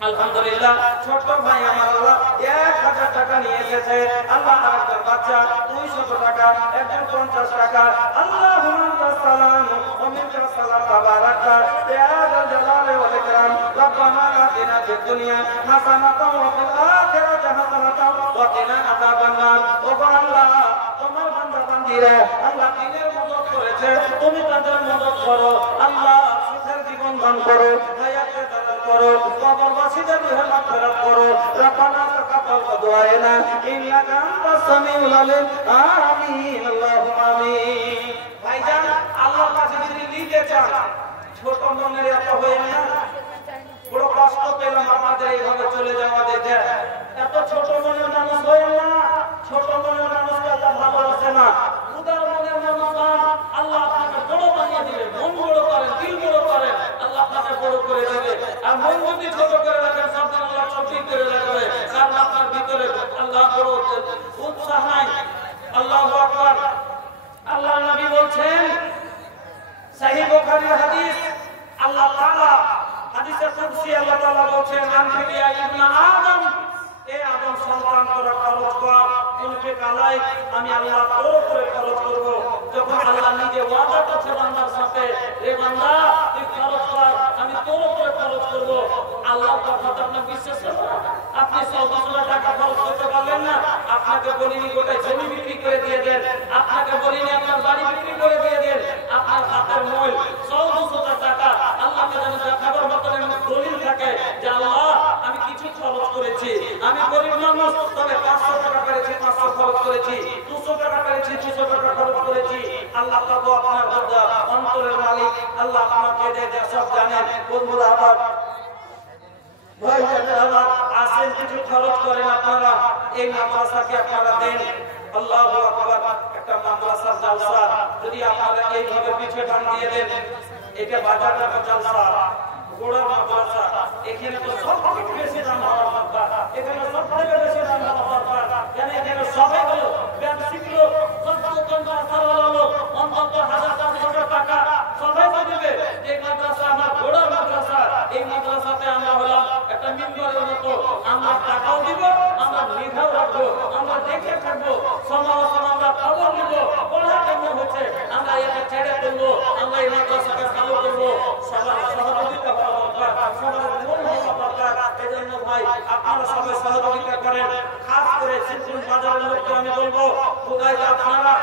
আলহামদুলিল্লাহ ছোট ভাই আমার আল্লাহ 1000 টাকা নিয়ে এসেছে আল্লাহ আরেকজন বাচ্চা 200 টাকা একজন 50 টাকা আল্লাহুম্মা সালাম ওয়া মিনকা সালাম তাবারাকা ইয়া যাল জালালি ওয়াল ইকরাম রব্বানা আতিনা ফিদ দুনিয়া হাসানাতাও ওয়া ফিল আখিরাতি হাসানাতাও ওয়া কিনা আযাবান নার ও আল্লাহ তোমার বান্দা বান্দীরা আল্লাহ দ্বীনের মদদ করেছে তুমি তাদের মদদ করো আল্লাহ সুখের জীবন দান করো হায়াতে দান করো কবরবাসীদের রুহে মাগফিরাত করো রব্বানা তাকাব্বাল দুআনা ইন্নাকা আনতাস সামিউল আলিম আমিন আল্লাহুম্মা আমিন ভাইজান আল্লাহর কাছে যদি নিতে চান ছোট মনের এত হয় না বড় কষ্ট পেলাম আমাদের এইভাবে চলে যাওয়া দেখে এত ছোট মনের মানুষ হয় না ছোট মনের মানুষকে আল্লাহ ভালোবাসে না উদার মনের মানুষ আল্লাহ আপনাকে বড় বানিয়ে দিবে মন বড় করেন দিল বড় করেন আল্লাহ আপনাকে বড় করে দেবে আর মন যদি ছোট করে রাখেন সব আল্লাহ ছোট করে রাখবে কারণ আপনার ভিতরে আল্লাহ বড় উৎসাহ নাই আল্লাহু আকবার আল্লাহ নবী বলছেন সহিহ বুখারীর হাদিস আল্লাহ তাআলা হাদিসে কুদসি আল্লাহ তাআলা বলেন আনফিয়া ইবনে আদম এ আদম সন্তান তোরা খরচ কর উনকে কালাই আমি আল্লাহ তোর উপরে খরচ করব যখন আল্লাহ নিজে ওয়াদা করছে বান্দার সাথে রে বান্দা তুই খরচ কর আমি তোর উপরে খরচ করব আল্লাহর কথা আপনি বিশ্বাস করেন আপনি 100 টাকা খরচ করতে পারলেন না আপনাকে বলিনি গোটা জমি বিক্রি করে দিয়ে দেন আপনাকে বলিনি আপনার বাড়ি বিক্রি করে দিয়ে দেন আপনার হাতের মূল 100 টাকা আল্লাহকে যেন দেখাবার মতো দলিল থাকে যে আল্লাহ আমি কিছু খরচ করেছি আমি গরিব মানুষ তবে 500 টাকা করেছি 500 খরচ করেছি 200 টাকা করেছি 200 টাকা খরচ করেছি আল্লাহ তাআলা আপনার অন্তরের মালিক আল্লাহ আপনাকে যে সব জানেন বন্ধুরা আমার ভাইজানেরা আমার আসেন কিছু খরচ করেন আপনারা এই মাদ্রাসাকে আপনারা দেন আল্লাহু আকবার একটা মাদ্রাসার জালসা যদি আপনারা এইভাবে পিছে টান দিয়ে দেন এটা বাজারের জালসা গোড়া মাদ্রাসা এখানে তো সব থেকে বেশি দাম হওয়ার কথা এখানে সব থেকে বেশি দাম হওয়ার কথা কেন এখানে সবাই হলো ব্যাংক শিখলো সব দোকানদার হলো অন্তত 1000-500 টাকা সবাই দেবে এই মাদ্রাসা আমার গোড়া মাদ্রাসা এই মাদ্রাসাতে আমরা হলাম একটা মিম্বরের মতো আমরা টাকাও দিব আমরা নিধাও রাখবো আমরা দেখে থাকবো সমালোচনা আমরা খবর নিব পড়া কেমন হচ্ছে আমরা একে ছেড়ে তুলবো আমরা এই মাদ্রাসাকে চালু করবো সবার সহযোগিতা করা দরকার সবার মন হওয়া দরকার এজন্য ভাই আপনারা সবাই সহযোগিতা করেন খাস করে সিদ্ধুল বাজারের লোককে আমি বলবো খোদাই আপনারা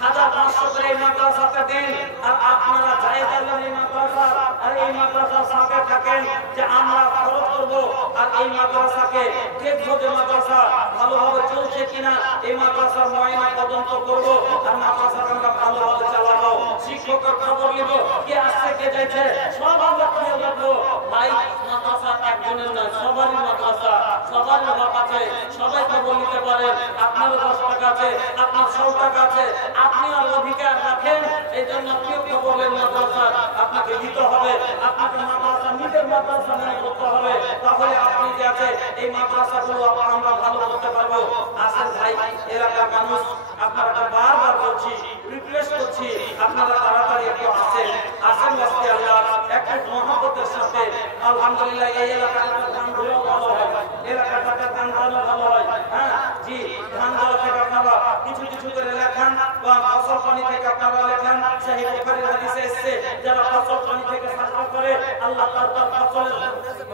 1500 করে এই মাদ্রাসাতে দেন আর আপনারা জায়েজ এই মাদ্রাসা আর এই মাদ্রাসার সাথে থাকেন যে আমরা খরচ করব আর এই মাদ্রাসাকে দেখবো যে মাদ্রাসা ভালোভাবে চলছে কিনা এই মাদ্রাসার মুআয়না তদন্ত করব আর মাদ্রাসাকে আমরা ভালোভাবে চালাবো শিক্ষকের খবর নিব কে আসছে কে যাচ্ছে সব আমরা খেয়াল রাখবো ভাই মাদ্রাসা একজনের নয় সবারই মাদ্রাসা সবারই হক আছে সবাই খবর নিতে পারেন আপনারও 10 টাকা আছে আপনার 100 টাকা আছে আপনি আর অধিকার রাখেন এই জন্য কেউ খবরের মাদ্রাসা আপনাকে দিতে হবে আপনাকে মাদ্রাসা নিজের মাদ্রাসা মনে করতে হবে তাহলে আপনি যে আছে এই মাদ্রাসাগুলো আমরা ভালো করতে পারবো আসেন ভাই এলাকার মানুষ আপনারা বারবার বলছি রিকোয়েস্ট করছি আপনারা তাড়াতাড়ি একটু আসেন আজকে আল্লাহ একটু মহব্বতের সাথে আলহামদুলিল্লাহ এই এলাকাটা গানগুলো ভালো হয় এলাকাটাতে গানগুলো ভালো হয় হ্যাঁ জি গানগুলো থেকে আপনারা কিছু কিছু করে লেখান বা ফসল পানি থেকে আপনারা লেখেন সহিহ বুখারীর হাদিসে এসেছে যারা ফসল পানি থেকে সাজদা করে আল্লাহ তার ফসলের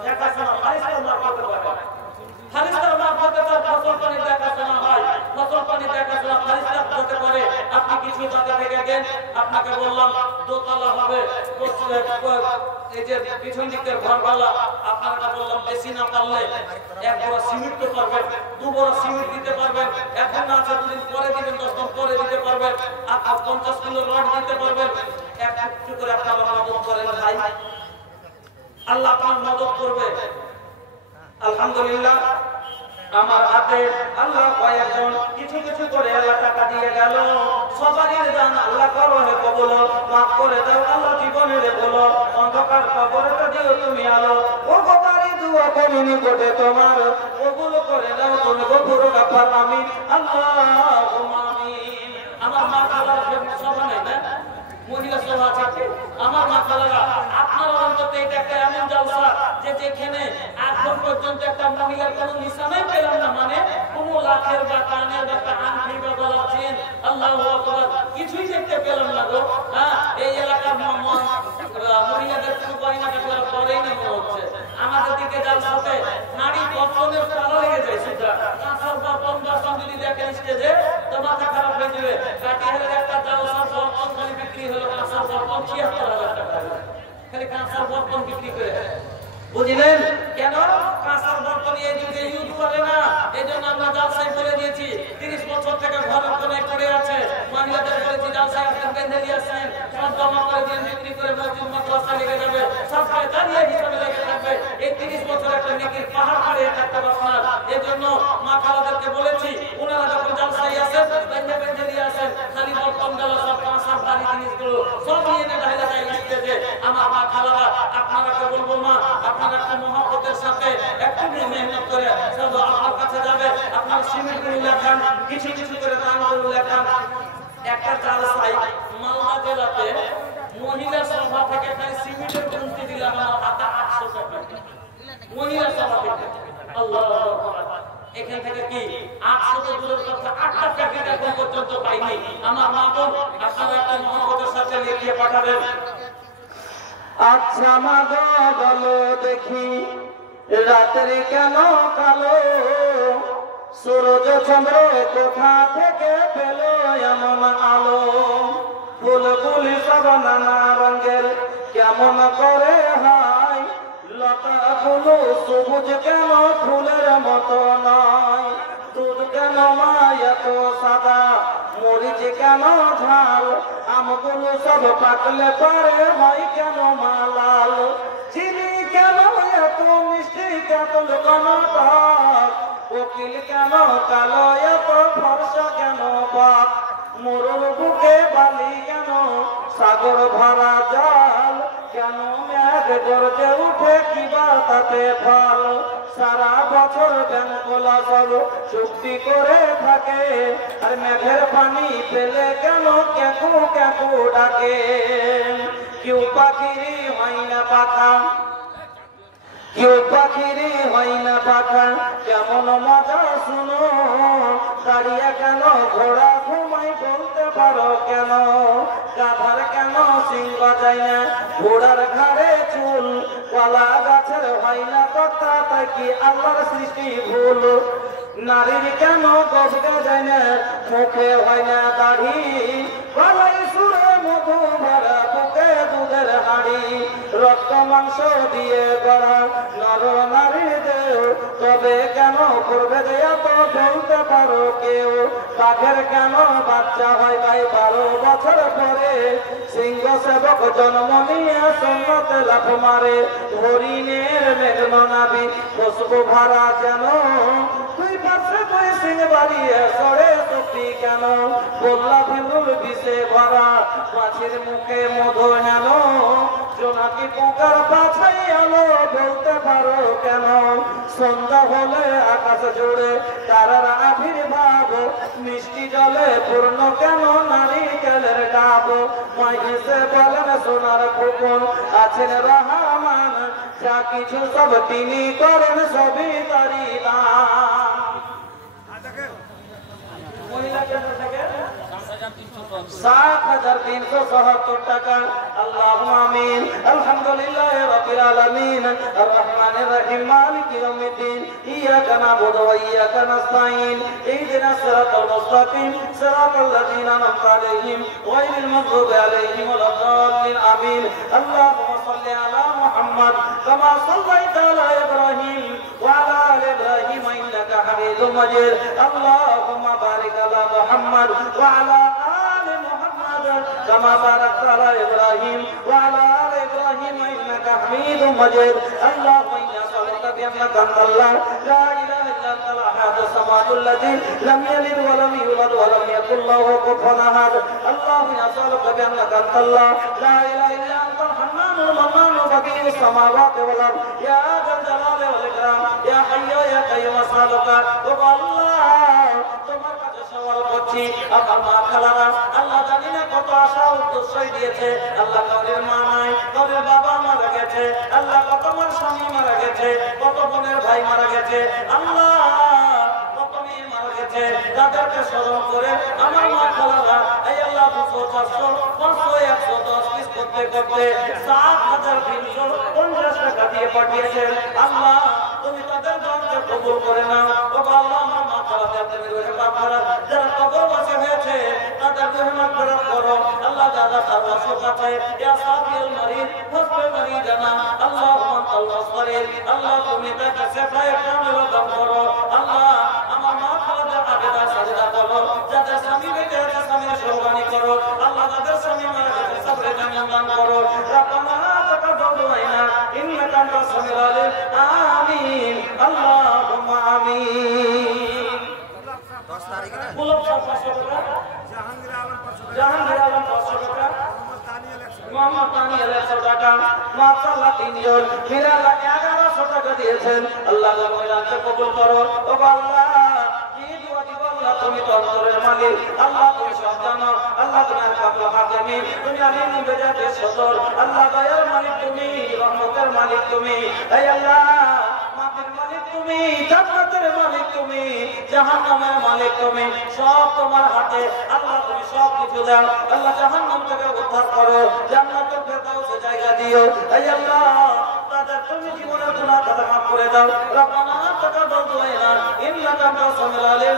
দেখাশোনা ফারিস্তার মারফতে করে। ফারিস্তার মারফতে তার ফসল পানি দেখাশোনা হয়, ফসল পানি দেখাশোনা ফারিস্তার মারফতে করে। আপনি কিছু জায়গা থেকে গেন, আপনাকে বললাম দোতলা হবে, এই যে পিছন দিকের ঘরওয়ালা, আপনাকে বললাম বেশি না পারলে এক বড় সিমেন্ট তো পারবেন, দু বড় সিমেন্ট দিতে পারবেন, এখন না আছে দুদিন পরে দিবেন, 10 দিন পরে দিতে পারবেন, আর 50 কিলো রড দিতে পারবেন। একটু করে আপনারা মদত করেন ভাই, আল্লাহ আপনার মদত করবে। আলহামদুলিল্লাহ আমার হাতে আল্লাহ কয়েকজন কিছু কিছু করে আল্লাহ টাকা দিয়ে গেল। সবারই দান আল্লাহ করো হে কবুল, মাফ করে দাও আল্লাহ জীবনে রে বলো, অন্ধকার কবরে দিও তুমি আলো। ও গোবারি দুয়া করিনি কোটে তোমার, কবুল করে দাও তুমি গফুর গাফার আমিন, আল্লাহুম্মা আমিন। আমার মা খালার সভা নেই না, মহিলা সভা আছে, আমার মা খালারা আপনারা অন্তত এটা একটা এমন জলসা যে যেখানে এখন পর্যন্ত একটা মহিলার কোনো নিশানাই পেলাম না, মানে কোনো লাখের বা কানের বা আংটি বা গলার চেন আল্লাহু আকবার কিছুই দেখতে পেলাম না গো। হ্যাঁ, এই এলাকার মহিলাদের কোনো গয়নাটা পরেই না মনে হচ্ছে। আমাদের দিকে জলসাতে নারী বর্তনের পালা লেগে যায়, সেটা কাঁসার বর্তন বাসন যদি দেখেন স্টেজে তো মাথা খারাপ হয়ে যাবে। কাটিহারের একটা জলসার বর্তন খালি বিক্রি হলো, কাঁসার বর্তন ৭৬,০০০ টাকা, খালি কাঁসার বর্তন বিক্রি করে। বুঝলেন কেন? কাঁসার বর্তন এই যুগে ইউজ করে না, এই জন্য আমরা জালসায় বলে দিয়েছি 30 বছর থেকে ঘরের কোনায় পড়ে আছে, মহিলাদের বলেছি জালসায় আসেন, বেঁধে দিয়ে আসেন, সব জমা করে দিয়ে বিক্রি করে মসজিদ মাদ্রাসা লেগে যাবে, সব দাঁড়িয়ে হিসাবে লেগে থাকবে। এই 30 বছর একটা নেকির পাহাড় হারিয়ে থাকতে আপনার। এই জন্য মা খালাদেরকে বলেছি ওনারা যখন জালসায় আসেন বেঁধে বেঁধে দিয়ে আসেন, খালি বর্তন গেল সব কাঁসার ভারী জিনিসগুলো সব নিয়ে ঢাইলা যায় স্টেজে। আমার মা খালারা আপনারাকে বলবো মা, আপনারা একটু মহব্বতের সাথে একটু মেহনত করে সব আপনার কাছে যাবে, আপনার সিমেন্টগুলো লেখান, কিছু কিছু করে দানগুলো লেখান। একটা জালসায় মালদা জেলাতে মহিলা সভা থেকে খালি সিমেন্টের গুনতি দিলাম আমার হাতে 800 টাকা, মহিলা সভা থেকে। আল্লাহু আকবার। এখান থেকে কি 800 তো দূরের কথা 8টা প্যাকেট এখন পর্যন্ত পাইনি। আমার মা বোন আপনারা একটা মহব্বতের সাথে লিখিয়ে পাঠাবেন। আচ্ছা মা গো বলো দেখি রাতের কেন কালো, সূরজ চন্দ্র কোথা থেকে পেল এমন আলো, ফুলগুলি সব নানা রঙের কেমন করে হয়, লতাগুলো সবুজ কেন ফুলের মতো নয়, দুধ কেন মা এত সাদা, মরিচ কেন ঝাল, আমগুলো সব পাকলে পরে হয় কেন মা লাল, চিনি কেন এত মিষ্টি, কাতল কেন টক, কোকিল কেন কালো, এত ফর্সা কেন বাক, মরুর বুকে বালি কেন, সাগর ভরা জল কেন, মেঘ গর্জে উঠে কিবা তাতে ফল, সারা বছর ব্যাংকলা সব চুক্তি করে থাকে, আর মেঘের পানি পেলে কেন কেঁকু কেঁকু ডাকে, কেউ পাখিরই হয় না পাখা, কেউ পাখিরই হয় না পাখা, কেমন মজা শুনো, দাঁড়িয়ে কেন ঘোড়া ঘুমাই বলতে পারো কেন, গাধার কেন সিং বাজায় না, ঘোড়ার ঘাড়ে চুল, কলা গাছের হয় না কথা, তাই কি আল্লাহর সৃষ্টি ভুল, নারীর কেন গজগা যায় না, মুখে হয় না দাড়ি, গলায় সুরে মধু ভরা, বুকে দুধের হাড়ি, রক্ত মাংস দিয়ে গড়া নর নারী দেহ, তবে কেন করবে যে এত বলতে পারো কেউ, বাঘের কেন বাচ্চা হয় ভাই 12 বছর পরে, সিংহ সেবক জন্ম নিয়ে সন্ন্যতে লাফ মারে, হরিণের মেঘনা নাবি খুশবু ভরা যেন, তুই পাশে তুই সিং বাড়িয়ে সরে শক্তি কেন, বললা ভিন্দুল বিষে ভরা, মাছের মুখে মধু হেন, জোনাকি পোকার পাছাই আলো বলতে পারো কেন, সন্ধ্যা হলে আকাশ জুড়ে তারার আবির্ভাব, মিষ্টি জলে পূর্ণ কেন নারিকেলের ডাব, মাই হেসে বলেন সোনার খোকন আছেন রহমান, যা কিছু সব তিনি করেন সবই তারি দান। মহিলা কেন্দ্র থেকে 7,374 টাকা। আল্লাহুম্মা আমিন। আলহামদুলিল্লাহি রাব্বিল আলামিন আর রহমানির রহিম মালিকি ইয়াউমিদ্দিন ইয়াকা না'বুদু ওয়া ইয়াকা নাস্তাঈন ইহদিনাস সিরাতাল মুস্তাকিম সিরাতাল লাযীনা আন'আমতা আলাইহিম গায়রিল মাগদুবি আলাইহিম ওয়ালাদ-দাল্লিন আমিন। আল্লাহুম্মা সাল্লি আলা মুহাম্মাদ কামা সাল্লাইতা আলা ইব্রাহিম ওয়া আলা আলি ইব্রাহিম ইন্নাকা হামিদুম মাজিদ। আল্লাহুম্মা বারিক আলা মুহাম্মাদ ওয়া আলা كما باركت على إبراهيم وعلى آل إبراهيم إنك حميد مجيد. اللهم إنا نسألك بأنك أنت الله لا إله إلا أنت الأحد الصمد الذي لم يلد ولم يولد ولم يكن له كفوا أحد. اللهم إنا نسألك بأنك أنت الله لا إله إلا أنت الحنان المنان بديع السماوات والأرض يا ذا الجلال والإكرام يا حي يا قيوم أسألك الله তোমার কাছে সওয়াল করছি আমার মা খালারা আল্লাহ জানি না কত আশা উদ্দেশ্যই দিয়েছে। আল্লাহ কাউরের মা নাই, কাউরের বাবা মারা গেছে, আল্লাহ কত আমার স্বামী মারা গেছে, কত বোনের ভাই মারা গেছে, আল্লাহ কত মেয়ে মারা গেছে, তাদেরকে স্মরণ করে আমার মা খালারা এই আল্লাহ 200, 400, 500, 110 পিস করতে করতে 7,350 টাকা দিয়ে পাঠিয়েছেন। আল্লাহ তুমি তাদের দানকে কবুল করে নাও। ও আল্লাহ আমার মা খালাদের তুমি রহমত করো, যারা কবরবাসী হয়েছে তাদের রহমত করো। আল্লাহ যারা সর্বস্ব কাছে ইয়া সাফিউল মারিদ হসবে মারিদানা আল্লাহুম্মা তাল্লাস মারিদ আল্লাহ তুমি তাকে সেফায়ে কামিল দান করো। আল্লাহ আমার মা খালাদের আবেদা সাজদা করো, যাদের স্বামী বেঁচে আছে স্বামীর সহবানি করো। আল্লাহ যাদের স্বামী মারা গেছে সবরে জান্নাত দান করো। রব্বানা তাকাব্বাল দুআনা ইন্নাকা আনতাস সামিউল আলিম। আমিন আল্লাহুম্মা আমিন। 10 তারিখে গোলাপ শাহ 500 টাকা, জাহাঙ্গীর আলম 500 টাকা, মোহাম্মদ তানিয়াল 100 টাকা, মাশাআল্লাহ 3 জন মিরালা 1100 টাকা দিয়েছেন। আল্লাহ জামিলাকে কবুল করো। ও আল্লাহ কি দোয়া দিব আল্লাহ তুমি তো অন্তরের মালিক, আল্লাহ তুমি সব জানো, আল্লাহ তুমি আল-কাফর হাকিম, তুমি আলিম বেজাতে সদর, আল্লাহ দয়ার মালিক তুমি, রহমতের মালিক তুমি, এই আল্লাহ মাফের মালিক তুমি, জান্নাতের মালিক তুমি, জাহান্নামের মালিক তুমি, সব তোমার হাতে। আল্লাহ তুমি সব কিছু দাও। আল্লাহ জাহান্নাম থেকে উদ্ধার করো, জান্নাতের ফেরদাউসে জায়গা দিও। এই আল্লাহ তাদের তুমি জীবনের গুনাহ খাতা মাফ করে দাও। রব্বানা তাকাব্বাল দুআনা ইন্নাকা আনতাস সামিউল আলিম।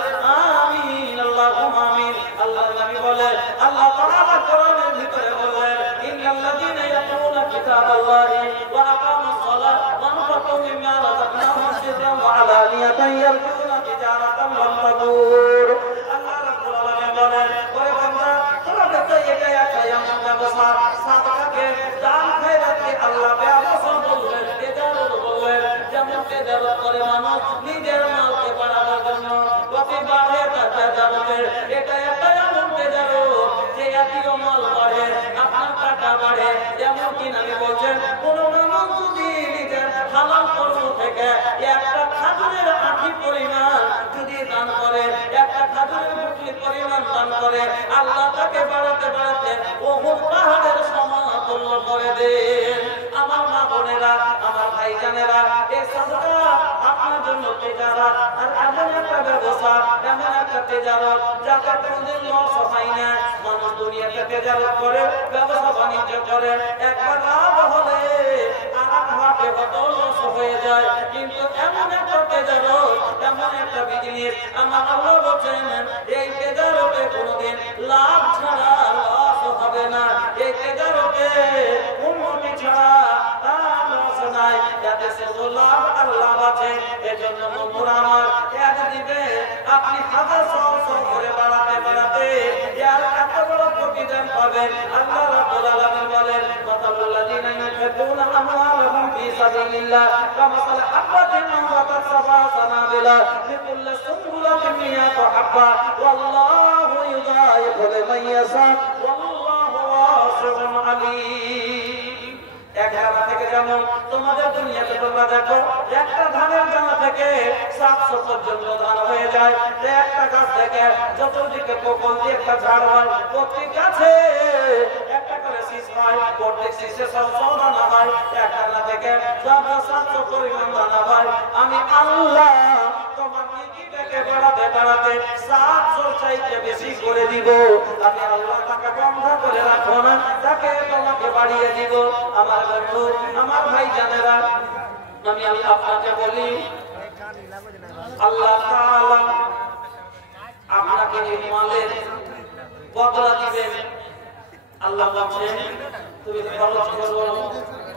আমিন আল্লাহুম্মা আমিন। আল্লাহর নবী বলে, আল্লাহ তাআলা কোরআনের ভিতরে বলেন, ইন্নাল্লাযীনা ইয়াতলুনা কিতাবাল্লাহি ওয়া আকামুস সালাত ওয়া আনফাকু মিম্মা রাযাকনাহুম সিররান ওয়া আলানিয়াতান ইয়ারজুনা তিজারাতান লান তাবুর। আল্লাহ রাব্বুল আলামিন বলেন, ওরে বান্দা তোরা তো এটা একটা এমন ব্যবস্থা, সাদাকাকে দান খয়রাতকে আল্লাহ ব্যবস্থা বললেন, তেজারত বললেন, যেমন তেজারত করে মানুষ নিজের মালকে বাড়াবার জন্য, কতি বাড়ে তার তেজারতে, এটা একটা এমন তেজারত যে এতিও মাল বাড়ে, আপনার টাকা বাড়ে। যেমন কি নবী বলছেন, কোন মানুষ যদি নিজের হালাল কর্ম থেকে একটা খাজুরের আঁটি পরিমাণ যদি দান করে, একটা খাজুরের মুঠি পরিমাণ দান করে, আল্লাহ তাকে বাড়াতে বাড়াতে উহুদ পাহাড়ের সমতুল্য করে দেন। আমার মা বোনেরা, আমার ভাইজানেরা, এই সাদকা আপনার জন্য তেজারত, আর এমন একটা ব্যবসা, এমন একটা তেজারত যাতে কোনদিন লস হয় না। মানুষ দুনিয়াতে তেজারত করে, ব্যবসা বাণিজ্য করে, একবার লাভ হলে আর একবার কত লস হয়ে যায়। কিন্তু এমন একটা তেজারত, এমন একটা বিজনেস, আমার আল্লাহ বলেন এই তেজারতে কোনদিন লাভ ছাড়া লস হবে না। এই তেজারতে উন্নতি ছাড়া লস নাই, যাতে শুধু লাভ আর লাভ আছে। এজন্য বন্ধুরা আমার এক দিবে আপনি হাজার সহস্র করে বাড়াতে বাড়াতে আর এত বড় প্রতিদান পাবেন। আল্লাহ রাব্বুল আলামিন বলেন, মাতালুল্লাযীনা ইউনফিকুনা আমওয়ালাহুম ফী সাবিলিল্লাহ কামাসালি হাব্বাতিন আনবাতাত সাবআ সানাবিলা লিকুল্লি সুনবুলাতিন মিয়াতু হাব্বা ওয়াল্লাহু ইউযাইফু লিমান ইয়াশা ওয়াল্লাহু ওয়াসিউন আলীম। এক জায়গা থেকে যেমন তোমাদের দুনিয়াতে তোমরা দেখো একটা ধানের দানা থেকে 700 পর্যন্ত ধান হয়ে যায়, একটা গাছ থেকে চতুর্দিকে কোকল দিয়ে একটা ঝাড় হয়, প্রত্যেক গাছে একটা করে শীষ হয়, প্রত্যেক শীষে 100 দানা হয়, একটা দানা থেকে 700 পরিমাণ দানা হয়। আমি আল্লাহ তোমার নিকিটাকে বাড়াতে বাড়াতে 700 চাইতে বেশি করে দিব। আমি আল্লাহ তাকে বন্ধ করে রাখবো না, তাকে তোমাকে বাড়িয়ে দিব। আমার বন্ধু, আমার ভাই জানেরা, আমি আল্লাহ আপনাকে বলি, আল্লাহ তাআলা আপনাকে এই মালের বদলা দিবেন। আল্লাহ বলছেন তুমি খরচ করো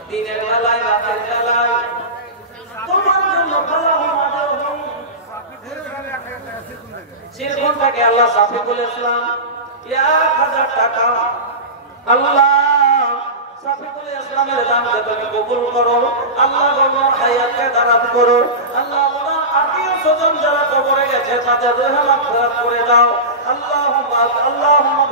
দিনের বেলায়, রাতের বেলায়, তোমার জন্য ভালো হবে। সেরকম থেকে আল্লাহ সাফিকুল ইসলাম 1000 টাকা আল্লাহ সাফিকুল ইসলামের দানকে তুমি কবুল করো। আল্লাহ ওনার হায়াতকে দারাজ করো। আল্লাহ ওনার আত্মীয় স্বজন যারা কবরে গেছে তাদের রহমত করে দাও। আল্লাহুম্মা আল্লাহুম্মা